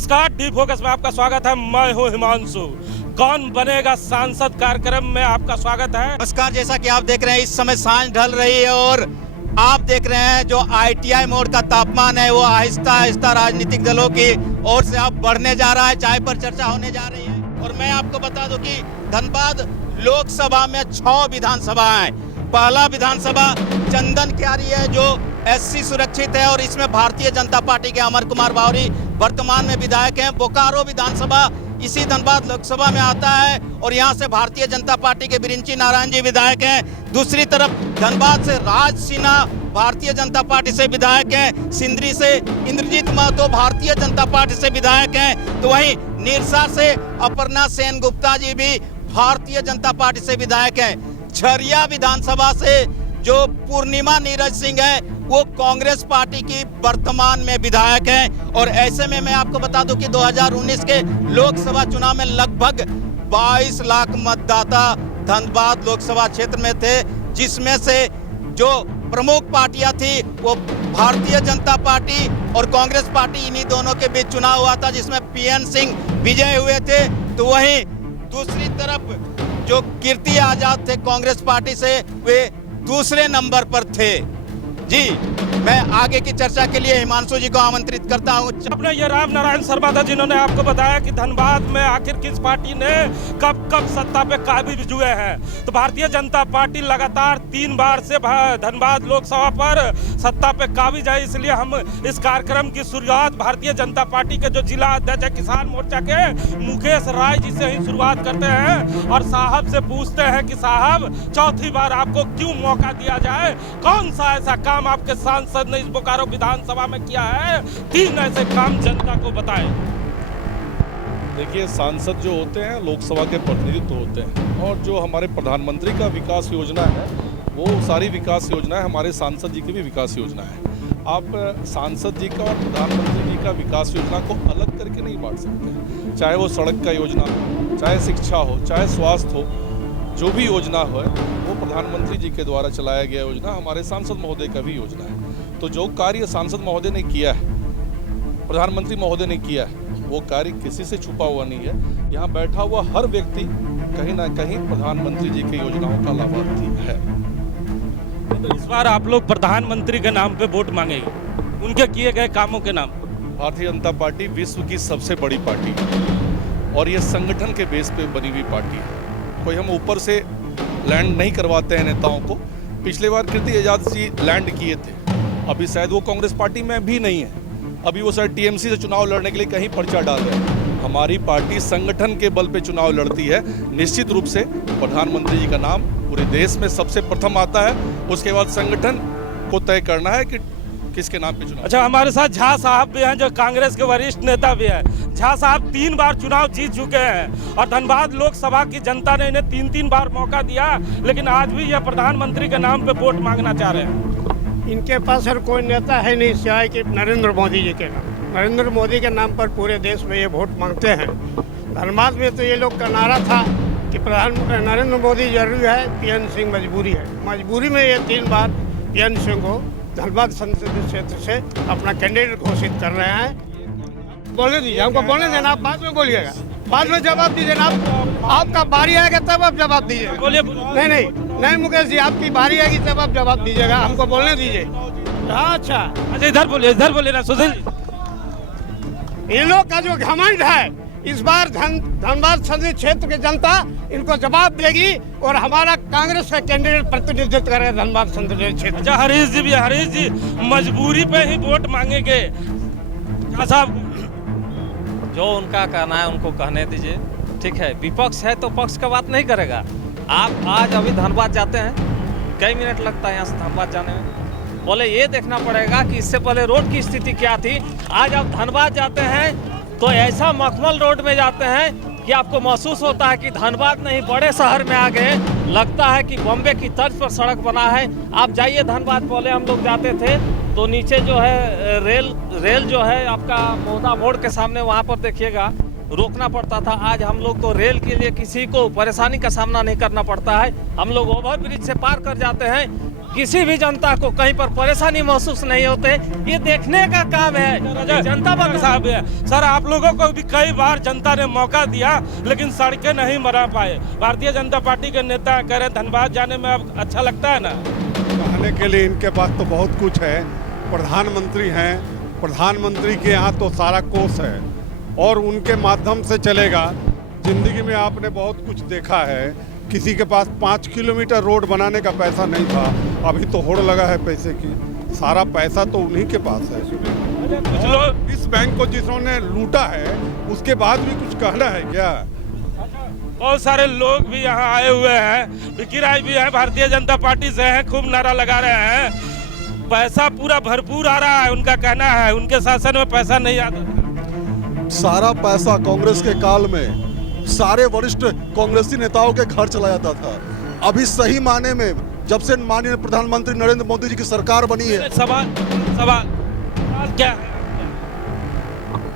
नमस्कार, D focus में आपका स्वागत है। मैं हूं हिमांशु। कौन बनेगा सांसद कार्यक्रम में आपका स्वागत है। नमस्कार, जैसा कि आप देख रहे हैं इस समय सांझ ढल रही है और आप देख रहे हैं जो ITI मोड़ का तापमान है वो आहिस्ता आहिस्ता राजनीतिक दलों की ओर से अब बढ़ने जा रहा है। चाय पर चर्चा होने जा रही है और मैं आपको बता दूं कि धनबाद लोकसभा में 6 विधानसभाएं। पहला विधानसभा चंदन क्यारी है जो SC सुरक्षित है और इसमें भारतीय जनता पार्टी के अमर कुमार बावरी वर्तमान में विधायक हैं। बोकारो विधानसभा इसी धनबाद लोकसभा में आता है और यहाँ से भारतीय जनता पार्टी के बिरिंची नारायण जी विधायक हैं। दूसरी तरफ धनबाद से राज सिन्हा भारतीय जनता पार्टी से विधायक हैं। सिंदरी से इंद्रजीत महतो भारतीय जनता पार्टी से विधायक हैं। तो वहीं निरसा से अपर्णा सेन गुप्ता जी भी भारतीय जनता पार्टी से विधायक हैं। झरिया विधानसभा से जो पूर्णिमा नीरज सिंह है वो कांग्रेस पार्टी की वर्तमान में विधायक हैं। और ऐसे में मैं आपको बता दूं कि 2019 के लोकसभा चुनाव में लगभग 22 लाख मतदाता धनबाद लोकसभा क्षेत्र में थे, जिसमें से जो प्रमुख पार्टियां थी वो भारतीय जनता पार्टी और कांग्रेस पार्टी, इन्हीं दोनों के बीच चुनाव हुआ था जिसमें PN सिंह विजय हुए थे। तो वहीं दूसरी तरफ जो कीर्ति आजाद थे कांग्रेस पार्टी से, वे दूसरे नंबर पर थे। जी, मैं आगे की चर्चा के लिए हिमांशु जी को आमंत्रित करता हूं। अपने ये राम नारायण शर्मा था जिन्होंने आपको बताया कि धनबाद में आखिर किस पार्टी ने कब कब सत्ता पे काबिज हुए हैं। तो भारतीय जनता पार्टी लगातार 3 बार से धनबाद लोकसभा पर सत्ता पे काबिज है। इसलिए हम इस कार्यक्रम की शुरुआत भारतीय जनता पार्टी के जो जिला अध्यक्ष है किसान मोर्चा के मुकेश राय जी से ही शुरुआत करते हैं और साहब से पूछते हैं कि साहब, चौथी बार आपको क्यों मौका दिया जाए? कौन सा ऐसा काम आपके सांसद ने इस बोकारो विधानसभा में किया है? 3 ऐसे काम जनता को बताएं। देखिए, सांसद जो होते हैं लोकसभा के प्रतिनिधित्व होते हैं और जो हमारे प्रधानमंत्री का विकास योजना है वो सारी विकास योजना है, हमारे सांसद जी की भी विकास योजना है। आप सांसद जी का और प्रधानमंत्री जी का विकास योजना को अलग करके नहीं बांट सकते। चाहे वो सड़क का योजना हो, चाहे शिक्षा हो, चाहे स्वास्थ्य हो, जो भी योजना हो वो प्रधानमंत्री जी के द्वारा चलाया गया योजना हमारे सांसद महोदय का भी योजना है। तो जो कार्य सांसद महोदय ने किया है, प्रधानमंत्री महोदय ने किया है, वो कार्य किसी से छुपा हुआ नहीं है। यहाँ बैठा हुआ हर व्यक्ति कहीं ना कहीं प्रधानमंत्री जी की योजनाओं का लाभार्थी है। तो इस बार आप लोग प्रधानमंत्री के नाम पे वोट मांगेंगे, उनके किए गए कामों के नाम। भारतीय जनता पार्टी विश्व की सबसे बड़ी पार्टी है और ये संगठन के बेस पे बनी हुई पार्टी है। कोई हम ऊपर से लैंड नहीं करवाते हैं नेताओं को। पिछले बार कीर्ति आजाद जी लैंड किए थे, अभी शायद वो कांग्रेस पार्टी में भी नहीं है, अभी वो शायद TMC से चुनाव लड़ने के लिए कहीं पर्चा डाल रहे हैं। हमारी पार्टी संगठन के बल पे चुनाव लड़ती है। निश्चित रूप से प्रधानमंत्री जी का नाम पूरे देश में सबसे प्रथम आता है, उसके बाद संगठन को तय करना है कि किसके नाम पे चुनाव। अच्छा, हमारे साथ झा साहब भी हैं जो कांग्रेस के वरिष्ठ नेता भी हैं। झा साहब 3 बार चुनाव जीत चुके हैं और धनबाद लोकसभा की जनता ने इन्हें 3-3 बार मौका दिया, लेकिन आज भी ये प्रधानमंत्री के नाम पे वोट मांगना चाह रहे हैं। इनके पास और कोई नेता है नहीं सिवाय कि नरेंद्र मोदी जी के नाम। नरेंद्र मोदी के नाम पर पूरे देश में ये वोट मांगते हैं। धनबाद में तो ये लोग का नारा था कि प्रधानमंत्री नरेंद्र मोदी जरूरी है, PN सिंह मजबूरी है। मजबूरी में ये 3 बार PN सिंह को धनबाद संसदीय क्षेत्र से अपना कैंडिडेट घोषित कर रहे हैं। बोलने दीजिए, हमको बोलने देना, आप बाद में बोलिएगा, बाद में जवाब दीजिए ना। आपका बारी आएगा तब आप जवाब दीजिए। बोलिए। नहीं मुकेश जी, आपकी बारी आएगी तब आप जवाब दीजिएगा, हमको बोलने दीजिए। हाँ, अच्छा इधर बोलिए ना सुशील जी। इन लोग का जो घमंड है, इस बार धनबाद संसदीय क्षेत्र की जनता इनको जवाब देगी और हमारा कांग्रेस का कैंडिडेट प्रतिनिधित्व करेगा धनबाद संसदीय क्षेत्र। अच्छा, हरीश जी भी, हरीश जी मजबूरी पे ही वोट मांगेंगे साहब? जो उनका कहना है उनको कहने दीजिए, ठीक है। विपक्ष है तो पक्ष का बात नहीं करेगा। आप आज अभी धनबाद जाते हैं, कई मिनट लगता है यहाँ से धनबाद जाने में। बोले ये देखना पड़ेगा कि इससे पहले रोड की स्थिति क्या थी। आज आप धनबाद जाते हैं तो ऐसा मखमल रोड में जाते हैं कि आपको महसूस होता है कि धनबाद नहीं बड़े शहर में आ गए। लगता है कि बॉम्बे की तर्ज पर सड़क बना है। आप जाइए धनबाद, पहले हम लोग जाते थे तो नीचे जो है रेल जो है आपका मोहदा मोड़ के सामने, वहाँ पर देखिएगा रोकना पड़ता था। आज हम लोग को रेल के लिए किसी को परेशानी का सामना नहीं करना पड़ता है। हम लोग ओवरब्रिज से पार कर जाते हैं। किसी भी जनता को कहीं पर परेशानी महसूस नहीं होते। ये देखने का काम है कि जनता पर साहब है। सर आप लोगों को भी कई बार जनता ने मौका दिया लेकिन सड़कें नहीं बना पाए। भारतीय जनता पार्टी के नेता कह रहे धनबाद जाने में अब अच्छा लगता है ना? कहने के लिए इनके पास तो बहुत कुछ है। प्रधानमंत्री हैं, प्रधानमंत्री के यहाँ तो सारा कोष है और उनके माध्यम से चलेगा। जिंदगी में आपने बहुत कुछ देखा है। किसी के पास 5 किलोमीटर रोड बनाने का पैसा नहीं था, अभी तो होड़ लगा है पैसे की। सारा पैसा तो उन्हीं के पास है। कुछ लोग इस बैंक को जिन्होंने लूटा है उसके बाद भी कुछ कहना है क्या? बहुत सारे लोग भी यहाँ आए हुए हैं। विकी राय भी है, भारतीय जनता पार्टी से हैं, खूब नारा लगा रहे हैं। पैसा पूरा भरपूर आ रहा है, उनका कहना है। उनके शासन में पैसा नहीं आता था। सारा पैसा कांग्रेस के काल में सारे वरिष्ठ कांग्रेसी नेताओं के घर चला जाता था। अभी सही माने में जब से माननीय प्रधानमंत्री नरेंद्र मोदी जी की सरकार बनी है। सवाल क्या है?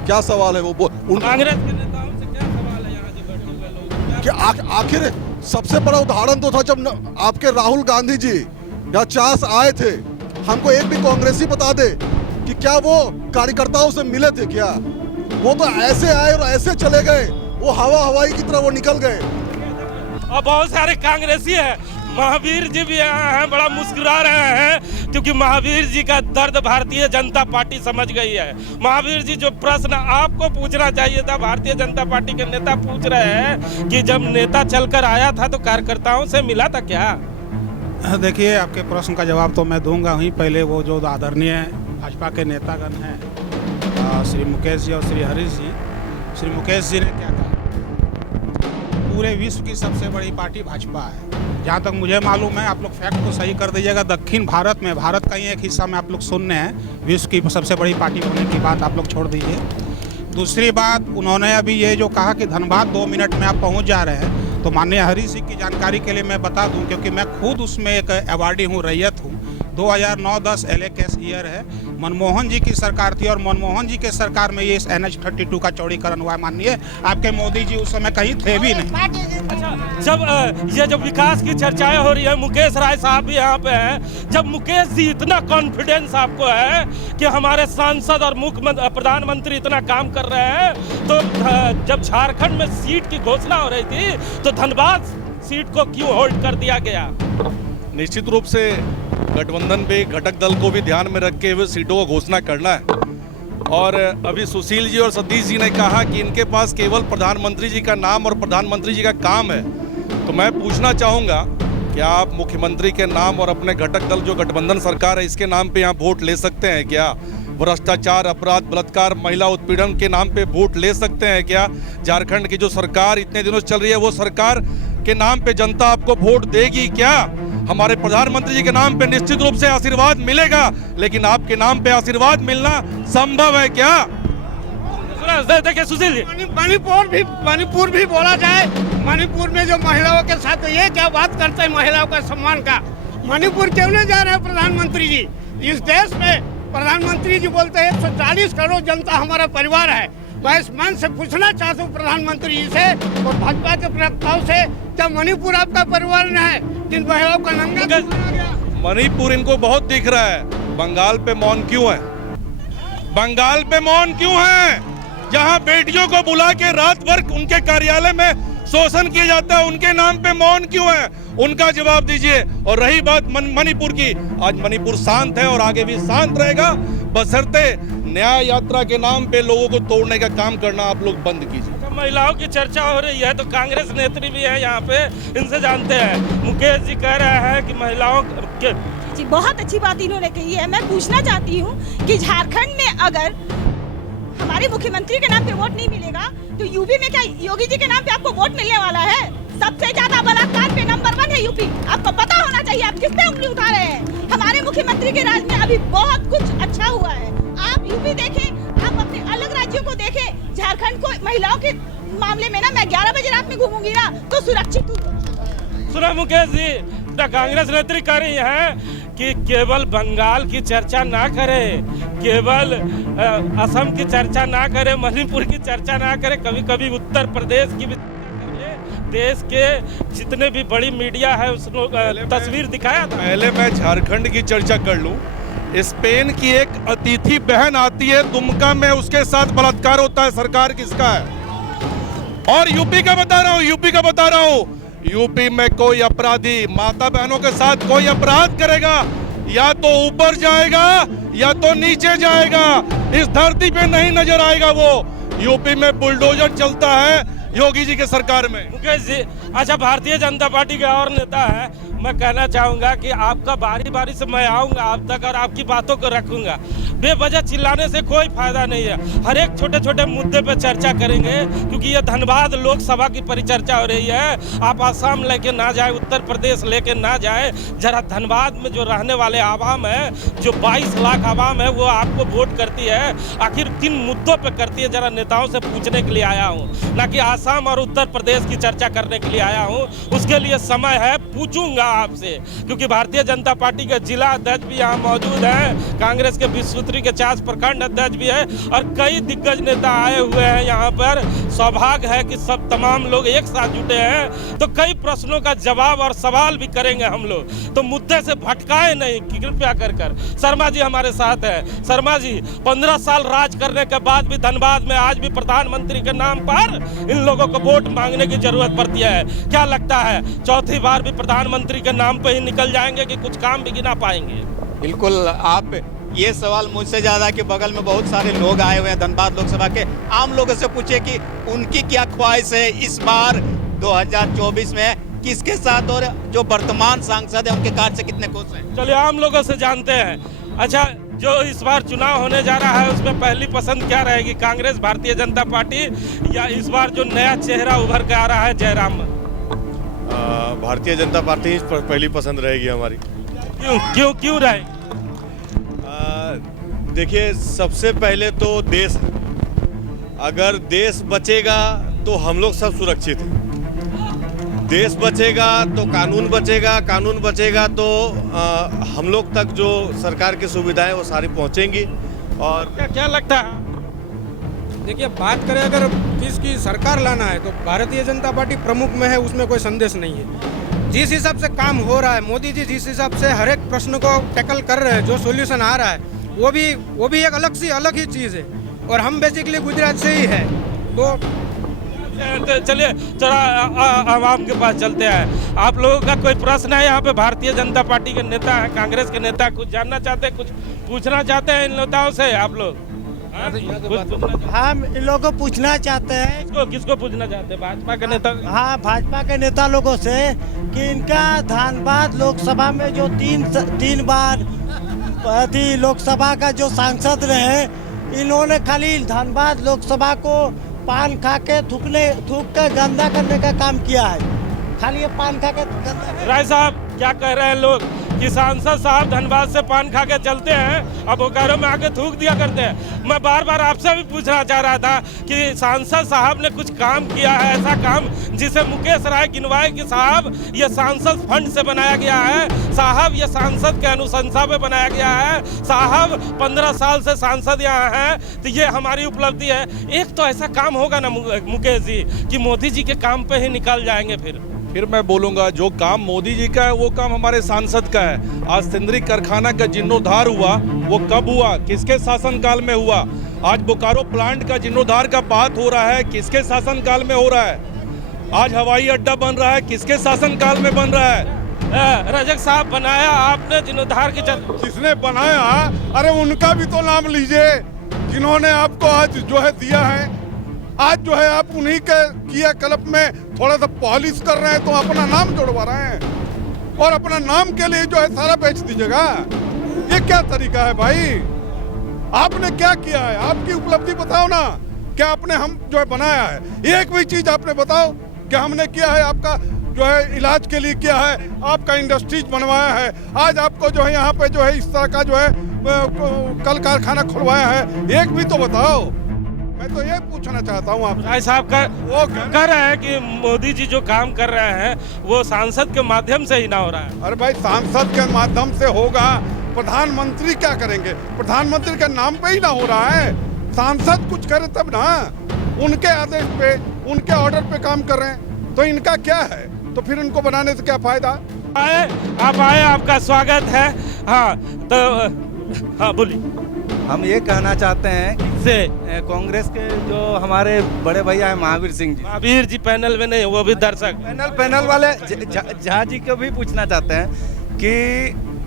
क्या सवाल है वो कांग्रेस के नेताओं से क्या सवाल है यहाँ जो बैठे हुए लोग? कि आखिर सबसे बड़ा उदाहरण तो था जब आपके राहुल गांधी जी या चास आए थे। हमको एक भी कांग्रेसी बता दे कि क्या वो कार्यकर्ताओं से मिले थे क्या? वो तो ऐसे आए और ऐसे चले गए, वो हवाई की तरह वो निकल गए। और बहुत सारे कांग्रेसी हैं। महावीर जी भी यहाँ हैं, बड़ा मुस्कुरा रहे हैं क्योंकि महावीर जी का दर्द भारतीय जनता पार्टी समझ गई है। महावीर जी जो प्रश्न आपको पूछना चाहिए था, भारतीय जनता पार्टी के नेता पूछ रहे हैं कि जब नेता चलकर आया था तो कार्यकर्ताओं से मिला था क्या? देखिए, आपके प्रश्न का जवाब तो मैं दूंगा ही। पहले वो जो आदरणीय भाजपा के नेतागण हैं, श्री मुकेश जी और श्री हरीश जी। श्री मुकेश जी ने क्या कहा? पूरे विश्व की सबसे बड़ी पार्टी भाजपा है। जहाँ तक मुझे मालूम है, आप लोग फैक्ट को सही कर दीजिएगा, दक्षिण भारत में, भारत का ही एक हिस्सा में आप लोग सुन रहे हैं, विश्व की सबसे बड़ी पार्टी होने की बात आप लोग छोड़ दीजिए। दूसरी बात, उन्होंने अभी ये जो कहा कि धनबाद 2 मिनट में आप पहुँच जा रहे हैं, तो माननीय हरीश जी की जानकारी के लिए मैं बता दूं, क्योंकि मैं खुद उसमें एक अवार्डी हूँ, रैयत हूँ। 2009-10 LACS ईयर है। मनमोहन जी की सरकार थी और मनमोहन जी के सरकार में ये NH-32 का चौड़ीकरण हुआ। माननीय आपके मोदी जी उस समय कहीं थे भी नहीं। जब विकास की चर्चाएं हो रही है, मुकेश राय साहब भी यहाँ पे हैं। जब मुकेश जी इतना कॉन्फिडेंस आपको है कि हमारे सांसद और मुख्यमंत्री प्रधानमंत्री इतना काम कर रहे हैं, तो जब झारखंड में सीट की घोषणा हो रही थी तो धनबाद सीट को क्यों होल्ड कर दिया गया? निश्चित रूप से गठबंधन पे घटक दल को भी ध्यान में रख के हुए सीटों को घोषणा करना है। और अभी सुशील जी और सतीश जी ने कहा कि इनके पास केवल प्रधानमंत्री जी का नाम और प्रधानमंत्री जी का काम है। तो मैं पूछना चाहूँगा, क्या आप मुख्यमंत्री के नाम और अपने घटक दल जो गठबंधन सरकार है इसके नाम पे यहाँ वोट ले सकते हैं क्या? भ्रष्टाचार, अपराध, बलात्कार, महिला उत्पीड़न के नाम पे वोट ले सकते हैं क्या? झारखंड की जो सरकार इतने दिनों से चल रही है, वो सरकार के नाम पे जनता आपको वोट देगी क्या? हमारे प्रधानमंत्री जी के नाम पे निश्चित रूप से आशीर्वाद मिलेगा, लेकिन आपके नाम पे आशीर्वाद मिलना संभव है क्या? देखिए सुशील जी, मणिपुर भी बोला जाए। मणिपुर में जो महिलाओं के साथ ये क्या बात करते हैं महिलाओं का सम्मान का? मणिपुर क्यों नहीं जा रहे प्रधानमंत्री जी? इस देश में प्रधानमंत्री जी बोलते हैं 140 करोड़ जनता हमारा परिवार है। मैं इस मन से पूछना चाहता हूँ प्रधानमंत्री जी से और भाजपा के प्रवक्ताओं से, क्या मणिपुर आपका परिवार न है जिन महिलाओं का नंगा गया? मणिपुर इनको बहुत दिख रहा है। बंगाल पे मौन क्यों है? बंगाल पे मौन क्यों है? जहां बेटियों को बुला के रात भर उनके कार्यालय में शोषण किया जाता है, उनके नाम पे मौन क्यों है? उनका जवाब दीजिए। और रही बात मणिपुर की, आज मणिपुर शांत है और आगे भी शांत रहेगा, बशर्ते न्याय यात्रा के नाम पे लोगों को तोड़ने का काम करना आप लोग बंद कीजिए। महिलाओं की चर्चा हो रही है तो कांग्रेस नेत्री भी है यहाँ पे, इनसे जानते हैं। मुकेश जी कह रहे हैं कि महिलाओं के जी बहुत अच्छी बात इन्होंने कही है। मैं पूछना चाहती हूँ कि झारखंड में अगर हमारे मुख्यमंत्री के नाम पे वोट नहीं मिलेगा तो यूपी में क्या योगी जी के नाम पे आपको वोट मिलने वाला है? सबसे ज्यादा बलात्कार पे नंबर 1 है यूपी। आपको पता होना चाहिए, आप किस पे उंगली उठा रहे हैं? हमारे मुख्यमंत्री के राज में अभी बहुत कुछ अच्छा हुआ है। आप यूपी देखें, आप अपने अलग राज्यों को देखें। झारखंड को महिलाओं के मामले में ना मैं 11 बजे रात में घूमूंगी ना तो सुरक्षित हूँ। सुना मुकेश जी, कांग्रेस नेत्री कह रही है कि केवल बंगाल की चर्चा ना करे, केवल असम की चर्चा ना करे, मणिपुर की चर्चा ना करे, कभी कभी उत्तर प्रदेश की भी चर्चा करिए, देश के जितने भी बड़ी मीडिया है उसने तस्वीर दिखाया था। पहले मैं झारखंड की चर्चा कर लूं। स्पेन की एक अतिथि बहन आती है दुमका में, उसके साथ बलात्कार होता है, सरकार किसका है? और यूपी का बता रहा हूं, यूपी में कोई अपराधी माता बहनों के साथ कोई अपराध करेगा या तो ऊपर जाएगा या तो नीचे जाएगा, इस धरती पे नहीं नजर आएगा वो। यूपी में बुलडोजर चलता है योगी जी के सरकार में। मुकेश जी, अच्छा भारतीय जनता पार्टी के और नेता है, मैं कहना चाहूंगा कि आपका बारी बारी से मैं आऊंगा आप तक और आपकी बातों को रखूंगा। बेवजह चिल्लाने से कोई फायदा नहीं है, हर एक छोटे छोटे मुद्दे पे चर्चा करेंगे, क्योंकि ये धनबाद लोकसभा की परिचर्चा हो रही है। आप आसाम लेके ना जाए, उत्तर प्रदेश लेके ना जाए, जरा धनबाद में जो रहने वाले आवाम है, जो 22 लाख आवाम है, वो आपको वोट करती है, आखिर किन मुद्दों पे करती है, जरा नेताओं से पूछने के लिए आया हूँ, ना कि आसाम और उत्तर प्रदेश की चर्चा करने के लिए आया हूँ। उसके लिए समय है, पूछूंगा आपसे, क्योंकि भारतीय जनता पार्टी के जिला अध्यक्ष भी यहाँ मौजूद हैं, कांग्रेस के विश्वसूत्री के 50 प्रखंड अध्यक्ष भी है और कई दिग्गज नेता आए हुए हैं यहाँ पर। सौभाग्य है कि सब तमाम लोग एक साथ जुटे हैं, तो कई प्रश्नों का जवाब और सवाल भी करेंगे हम लोग, तो मुद्दे से भटकाए नहीं कृपया कर। शर्मा जी हमारे साथ है। शर्मा जी, 15 साल राज करने के बाद भी धनबाद में आज भी प्रधानमंत्री के नाम पर इन लोगों को वोट मांगने की जरूरत पड़ती है। क्या लगता है चौथी बार भी प्रधानमंत्री के नाम पे ही निकल जाएंगे कि कुछ काम भी गिना पाएंगे? बिल्कुल, आप ये सवाल मुझसे ज्यादा कि बगल में बहुत सारे लोग आए हुए हैं धनबाद लोकसभा के, आम लोगों से पूछिए कि उनकी क्या ख्वाहिश है इस बार 2024 में किसके साथ, और जो वर्तमान सांसद है उनके कार्य से कितने खुश हैं? चलिए आम लोगों से जानते हैं। अच्छा, जो इस बार चुनाव होने जा रहा है उसमें पहली पसंद क्या रहेगी, कांग्रेस, भारतीय जनता पार्टी, या इस बार जो नया चेहरा उभर के आ रहा है जयराम? भारतीय जनता पार्टी पहली पसंद रहेगी हमारी। क्यों रहेगी? देखिए, सबसे पहले तो देश है, अगर देश बचेगा तो हम लोग सब सुरक्षित हैं। देश बचेगा तो कानून बचेगा, कानून बचेगा तो हम लोग तक जो सरकार की सुविधाएं वो सारी पहुंचेंगी। और क्या लगता है? देखिए, बात करें अगर किसकी सरकार लाना है तो भारतीय जनता पार्टी प्रमुख में है, उसमें कोई संदेश नहीं है। जिस हिसाब से काम हो रहा है, मोदी जी जिस हिसाब से हर एक प्रश्न को टैकल कर रहे हैं, जो सॉल्यूशन आ रहा है वो भी एक अलग ही चीज़ है। और हम बेसिकली गुजरात से ही है, तो चलिए जरा आवाम के पास चलते हैं। आप लोगों का कोई प्रश्न है यहाँ पे? भारतीय जनता पार्टी के नेता हैं, कांग्रेस के नेता, कुछ जानना चाहते हैं, कुछ पूछना चाहते हैं इन नेताओं से आप लोग? हम इन लोगों को पूछना चाहते हैं। किसको पूछना चाहते हैं? भाजपा के नेता? हाँ, भाजपा के नेता लोगों से कि इनका धनबाद लोकसभा में जो तीन बार लोकसभा का जो सांसद रहे, इन्होंने खाली धनबाद लोकसभा को पान खा के थूक के गंदा करने का काम किया है। खाली ये पान खा के राय साहब क्या कह रहे हैं लोग कि सांसद साहब धनबाद से पान खा के चलते हैं, अब बोकारो में आके थूक दिया करते हैं। मैं बार बार आपसे भी पूछना चाह रहा था कि सांसद साहब ने कुछ काम किया है, ऐसा काम जिसे मुकेश राय गिनवाए कि साहब ये सांसद फंड से बनाया गया है, साहब ये सांसद के अनुशंसा पे बनाया गया है, साहब 15 साल से सांसद यहाँ है, तो ये हमारी उपलब्धि है। एक तो ऐसा काम होगा ना मुकेश जी कि मोदी जी के काम पे ही निकल जाएंगे। फिर मैं बोलूंगा जो काम मोदी जी का है वो काम हमारे सांसद का है। आज सिंदरी कारखाना का जीर्णोद्धार हुआ, वो कब हुआ, किसके शासनकाल में हुआ? आज बोकारो प्लांट का जीर्णोद्धार का बात हो रहा है, किसके शासनकाल में हो रहा है? आज हवाई अड्डा बन रहा है, किसके शासनकाल में बन रहा है? रजक साहब बनाया आपने जीर्णोद्धार की किसने बनाया? अरे उनका भी तो नाम लीजिए जिन्होंने आपको आज जो है दिया है। आज जो है आप उन्हीं के किया कल्प में थोड़ा सा पॉलिश कर रहे हैं तो अपना नाम जोड़वा रहे हैं, और अपना नाम के लिए जो है सारा बेच दीजिएगा। ये क्या तरीका है भाई? आपने क्या किया है? आपकी उपलब्धि बताओ ना, क्या आपने हम जो है बनाया है? एक भी चीज आपने बताओ क्या हमने किया है? आपका जो है इलाज के लिए किया है, आपका इंडस्ट्रीज बनवाया है, आज आपको जो है यहाँ पे जो है इस तरह का जो है कल कारखाना खुलवाया है, एक भी तो बताओ। मैं तो ये पूछना चाहता हूँ आप राय साहब कह रहे हैं कि मोदी जी जो काम कर रहे हैं वो सांसद के माध्यम से ही ना हो रहा है। अरे भाई, सांसद के माध्यम से होगा, प्रधानमंत्री क्या करेंगे? प्रधानमंत्री के नाम पे ही ना हो रहा है। सांसद कुछ करे तब ना, उनके आदेश पे, उनके ऑर्डर पे काम कर रहे हैं। तो इनका क्या है? तो फिर इनको बनाने से क्या फायदा? आप आए, आपका स्वागत है। हाँ तो हाँ बोलिए। हम ये कहना चाहते हैं से कांग्रेस के जो हमारे बड़े भैया हैं महावीर सिंह जी, महावीर जी पैनल में नहीं, वो भी दर्शक पैनल वाले झा जी को भी पूछना चाहते हैं कि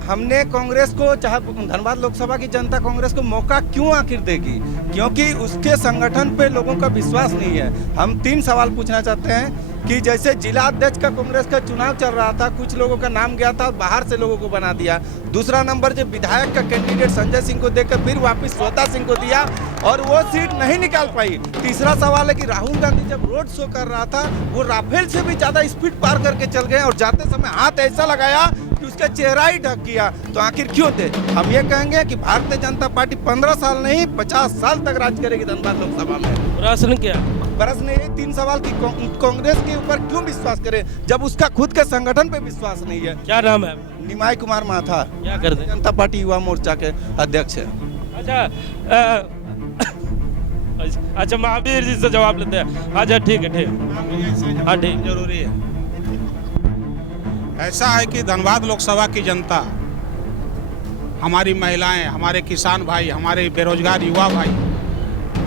हमने कांग्रेस को, चाहे धनबाद लोकसभा की जनता कांग्रेस को मौका क्यों आखिर देगी, क्योंकि उसके संगठन पे लोगों का विश्वास नहीं है। हम 3 सवाल पूछना चाहते हैं कि जैसे जिला अध्यक्ष का कांग्रेस का चुनाव चल रहा था, कुछ लोगों का नाम गया था, बाहर से लोगों को बना दिया। दूसरा नंबर जो विधायक का कैंडिडेट संजय सिंह को देकर फिर वापस श्वेता सिंह को दिया और वो सीट नहीं निकाल पाई। तीसरा सवाल है कि राहुल गांधी जब रोड शो कर रहा था, वो राफेल से भी ज्यादा स्पीड पार करके चल गए और जाते समय हाथ ऐसा लगाया कि उसका चेहरा ही ढक गया। तो आखिर क्यों थे? हम ये कहेंगे कि भारतीय जनता पार्टी 15 साल नहीं 50 साल तक राज करेगी धनबाद लोकसभा में। प्रश्न क्या? प्रश्न ये 3 सवाल की कांग्रेस के ऊपर क्यों विश्वास करे जब उसका खुद के संगठन पे विश्वास नहीं है। क्या नाम है? निमाई कुमार माथा, क्या करते हैं? जनता पार्टी युवा मोर्चा के अध्यक्ष है। अच्छा महावीर जी से जवाब लेते हैं। अच्छा ठीक है, ठीक। हाँ ठीक, जरूरी है। ऐसा है कि धनबाद लोकसभा की जनता, हमारी महिलाएं, हमारे किसान भाई, हमारे बेरोजगार युवा भाई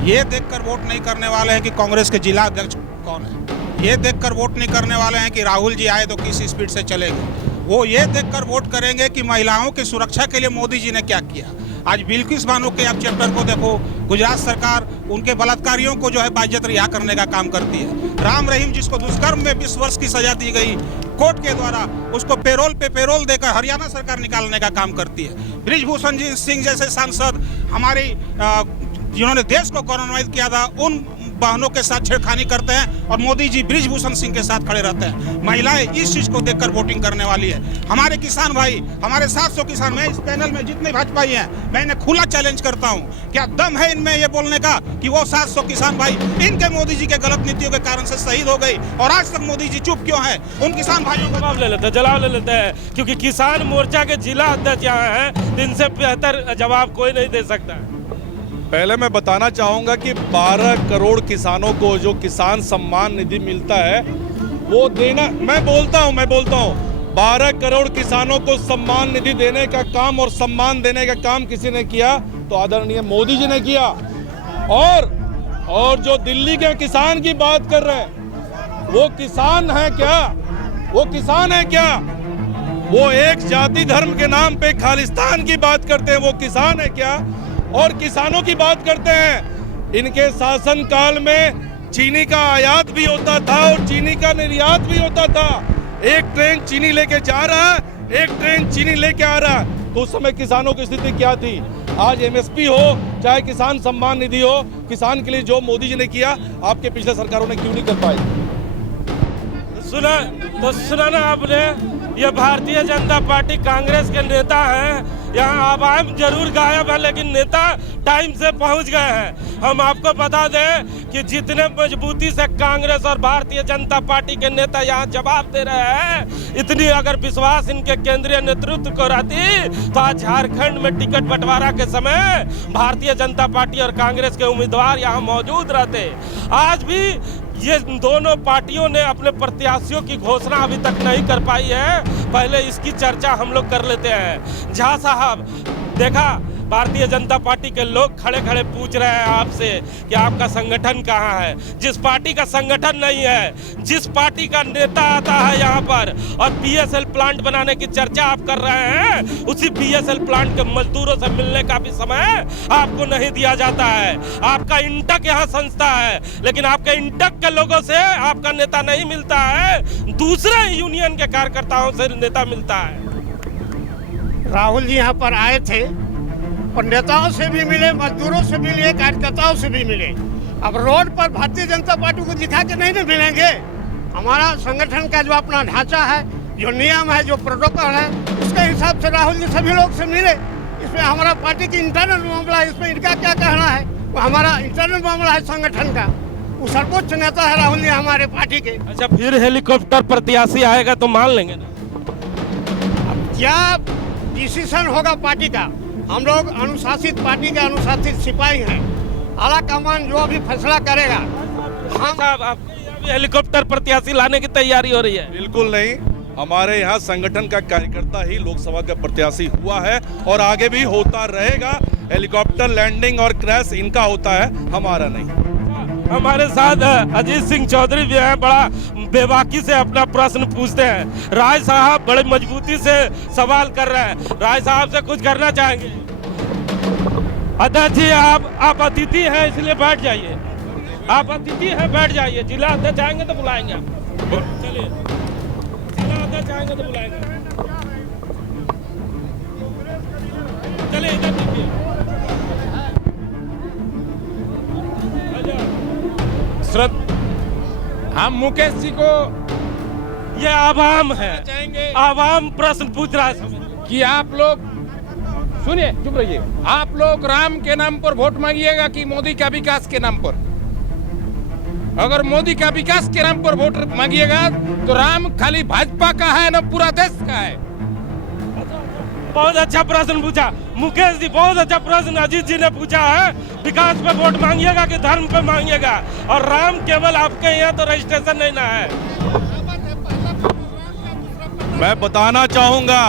ये देखकर वोट नहीं करने वाले हैं कि कांग्रेस के जिला अध्यक्ष कौन है। ये देखकर वोट नहीं करने वाले हैं कि राहुल जी आए तो किस स्पीड से चलेंगे। वो ये देखकर वोट करेंगे कि महिलाओं की सुरक्षा के लिए मोदी जी ने क्या किया। आज बिल्किस बानो के आप चैप्टर को देखो, गुजरात सरकार उनके बलात्कारियों को जो है बाइज्जत रिहा करने का काम करती है। राम रहीम जिसको दुष्कर्म में 20 वर्ष की सजा दी गई कोर्ट के द्वारा, उसको पेरोल पे पेरोल देकर हरियाणा सरकार निकालने का काम करती है। बृजभूषण सिंह जैसे सांसद हमारी जिन्होंने देश को कोरोनावाइज किया था, उन बहनों के साथ छेड़खानी करते हैं और मोदी जी बृजभूषण सिंह के साथ खड़े रहते हैं। महिलाएं इस चीज को देखकर वोटिंग करने वाली है। हमारे किसान भाई, हमारे 700 किसान, मैं इस पैनल में जितने भाजपाई हैं, मैं इन्हें खुला चैलेंज करता हूं, क्या दम है इनमें ये बोलने का कि वो 700 किसान भाई इनके मोदी जी के गलत नीतियों के कारण से शहीद हो गई और आज तक मोदी जी चुप क्यों है? उन किसान भाइयों को जवाब ले लेते हैं, जवाब ले लेते हैं, क्योंकि किसान मोर्चा के जिला अध्यक्ष यहाँ हैं, इनसे बेहतर जवाब कोई नहीं दे सकता। पहले मैं बताना चाहूँगा कि 12 करोड़ किसानों को जो किसान सम्मान निधि मिलता है वो देना, मैं बोलता हूँ 12 करोड़ किसानों को सम्मान निधि देने का काम और सम्मान देने का काम किसी ने किया तो आदरणीय मोदी जी ने किया। और जो दिल्ली के किसान की बात कर रहे हैं, वो किसान है क्या? वो किसान है क्या? वो एक जाति धर्म के नाम पे खालिस्तान की बात करते हैं, वो किसान है क्या? और किसानों की बात करते हैं। इनके शासन काल में चीनी का आयात भी होता था और चीनी का निर्यात भी होता था। एक ट्रेन चीनी लेके जा रहा है, एक ट्रेन चीनी लेके आ रहा है। तो उस समय किसानों की स्थिति क्या थी? आज एमएसपी हो चाहे किसान सम्मान निधि हो, किसान के लिए जो मोदी जी ने किया आपके पिछले सरकारों ने क्यों नहीं कर पाई? सुना ना आपने, ये भारतीय जनता पार्टी कांग्रेस के नेता हैं। यहाँ आवाम जरूर गायब है लेकिन नेता टाइम से पहुँच गए हैं। हम आपको बता दें कि जितने मजबूती से कांग्रेस और भारतीय जनता पार्टी के नेता यहाँ जवाब दे रहे हैं, इतनी अगर विश्वास इनके केंद्रीय नेतृत्व को रहती तो आज झारखंड में टिकट बंटवारा के समय भारतीय जनता पार्टी और कांग्रेस के उम्मीदवार यहाँ मौजूद रहते। आज भी ये दोनों पार्टियों ने अपने प्रत्याशियों की घोषणा अभी तक नहीं कर पाई है। पहले इसकी चर्चा हम लोग कर लेते हैं। झा साहब, देखा भारतीय जनता पार्टी के लोग खड़े खड़े पूछ रहे हैं आपसे कि आपका संगठन कहाँ है। जिस पार्टी का संगठन नहीं है, जिस पार्टी का नेता आता है यहाँ पर और बीएसएल प्लांट बनाने की चर्चा आप कर रहे हैं, उसी बीएसएल प्लांट के मजदूरों से मिलने का भी समय आपको नहीं दिया जाता है। आपका इंटक यहाँ संस्था है लेकिन आपके इंटक के लोगों से आपका नेता नहीं मिलता है, दूसरे यूनियन के कार्यकर्ताओं से नेता मिलता है। राहुल जी यहाँ पर आए थे और नेताओं से भी मिले, मजदूरों से भी मिले, कार्यकर्ताओं से भी मिले। अब रोड पर भारतीय जनता पार्टी को दिखा के नहीं मिलेंगे। हमारा संगठन का जो अपना ढांचा है, जो नियम है, जो प्रोटोकॉल है, उसके हिसाब से राहुल जी सभी लोग से मिले। इसमें हमारा पार्टी की इंटरनल मामला है, इसमें इनका क्या कहना है? वो हमारा इंटरनल मामला है संगठन का। वो सर्वोच्च नेता है राहुल जी हमारे पार्टी के। अच्छा, फिर हेलीकॉप्टर प्रत्याशी आएगा तो मान लेंगे ना? अब क्या डिसीजन होगा पार्टी का? हम लोग अनुशासित पार्टी के अनुशासित सिपाही हैं। आला कमान जो भी फैसला करेगा। हम साहब, आप हेलीकॉप्टर प्रत्याशी लाने की तैयारी हो रही है? बिल्कुल नहीं, हमारे यहाँ संगठन का कार्यकर्ता ही लोकसभा का प्रत्याशी हुआ है और आगे भी होता रहेगा। हेलीकॉप्टर लैंडिंग और क्रैश इनका होता है, हमारा नहीं। हमारे साथ अजीत सिंह चौधरी भी हैं, बड़ा बेबाकी से अपना प्रश्न पूछते हैं। राय साहब बड़े मजबूती से सवाल कर रहे हैं, राय साहब से कुछ करना चाहेंगे? अध्यक्ष जी आप अतिथि हैं इसलिए बैठ जाइए, आप अतिथि हैं बैठ जाइए। जिला अध्यक्ष आएंगे तो बुलाएंगे आपको, चलिए जिला अध्यक्ष आएंगे तो बुलाएंगे, चलिए इधर देखिए। हम मुकेश जी को ये आवाम है, आवाम प्रश्न पूछ रहा है कि आप लोग सुनिए, चुप रहिए। आप लोग राम के नाम पर वोट मांगिएगा कि मोदी का विकास के नाम पर? अगर मोदी का विकास के नाम पर वोट मांगिएगा तो राम खाली भाजपा का है ना पूरा देश का है? बहुत अच्छा प्रश्न पूछा मुकेश जी, बहुत अच्छा प्रश्न अजीत जी ने पूछा है। विकास पे वोट मांगिएगा कि धर्म पे मांगिएगा? और राम केवल आपके यहाँ तो रजिस्ट्रेशन नहीं ना है। मैं बताना चाहूंगा,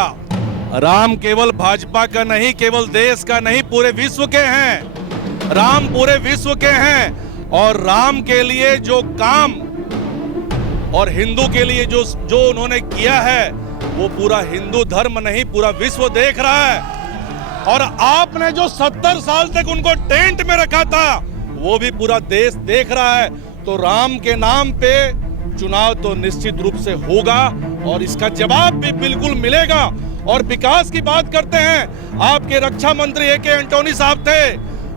राम केवल भाजपा का नहीं, केवल देश का नहीं, पूरे विश्व के हैं। राम पूरे विश्व के हैं और राम के लिए जो काम और हिंदू के लिए जो उन्होंने किया है वो पूरा हिंदू धर्म नहीं, पूरा विश्व देख रहा है। और आपने जो 70 साल तक उनको टेंट में रखा था वो भी पूरा देश देख रहा है। तो राम के नाम पे चुनाव तो निश्चित रूप से होगा और इसका जवाब भी बिल्कुल मिलेगा। और विकास की बात करते हैं, आपके रक्षा मंत्री ए.के. एंटोनी साहब थे,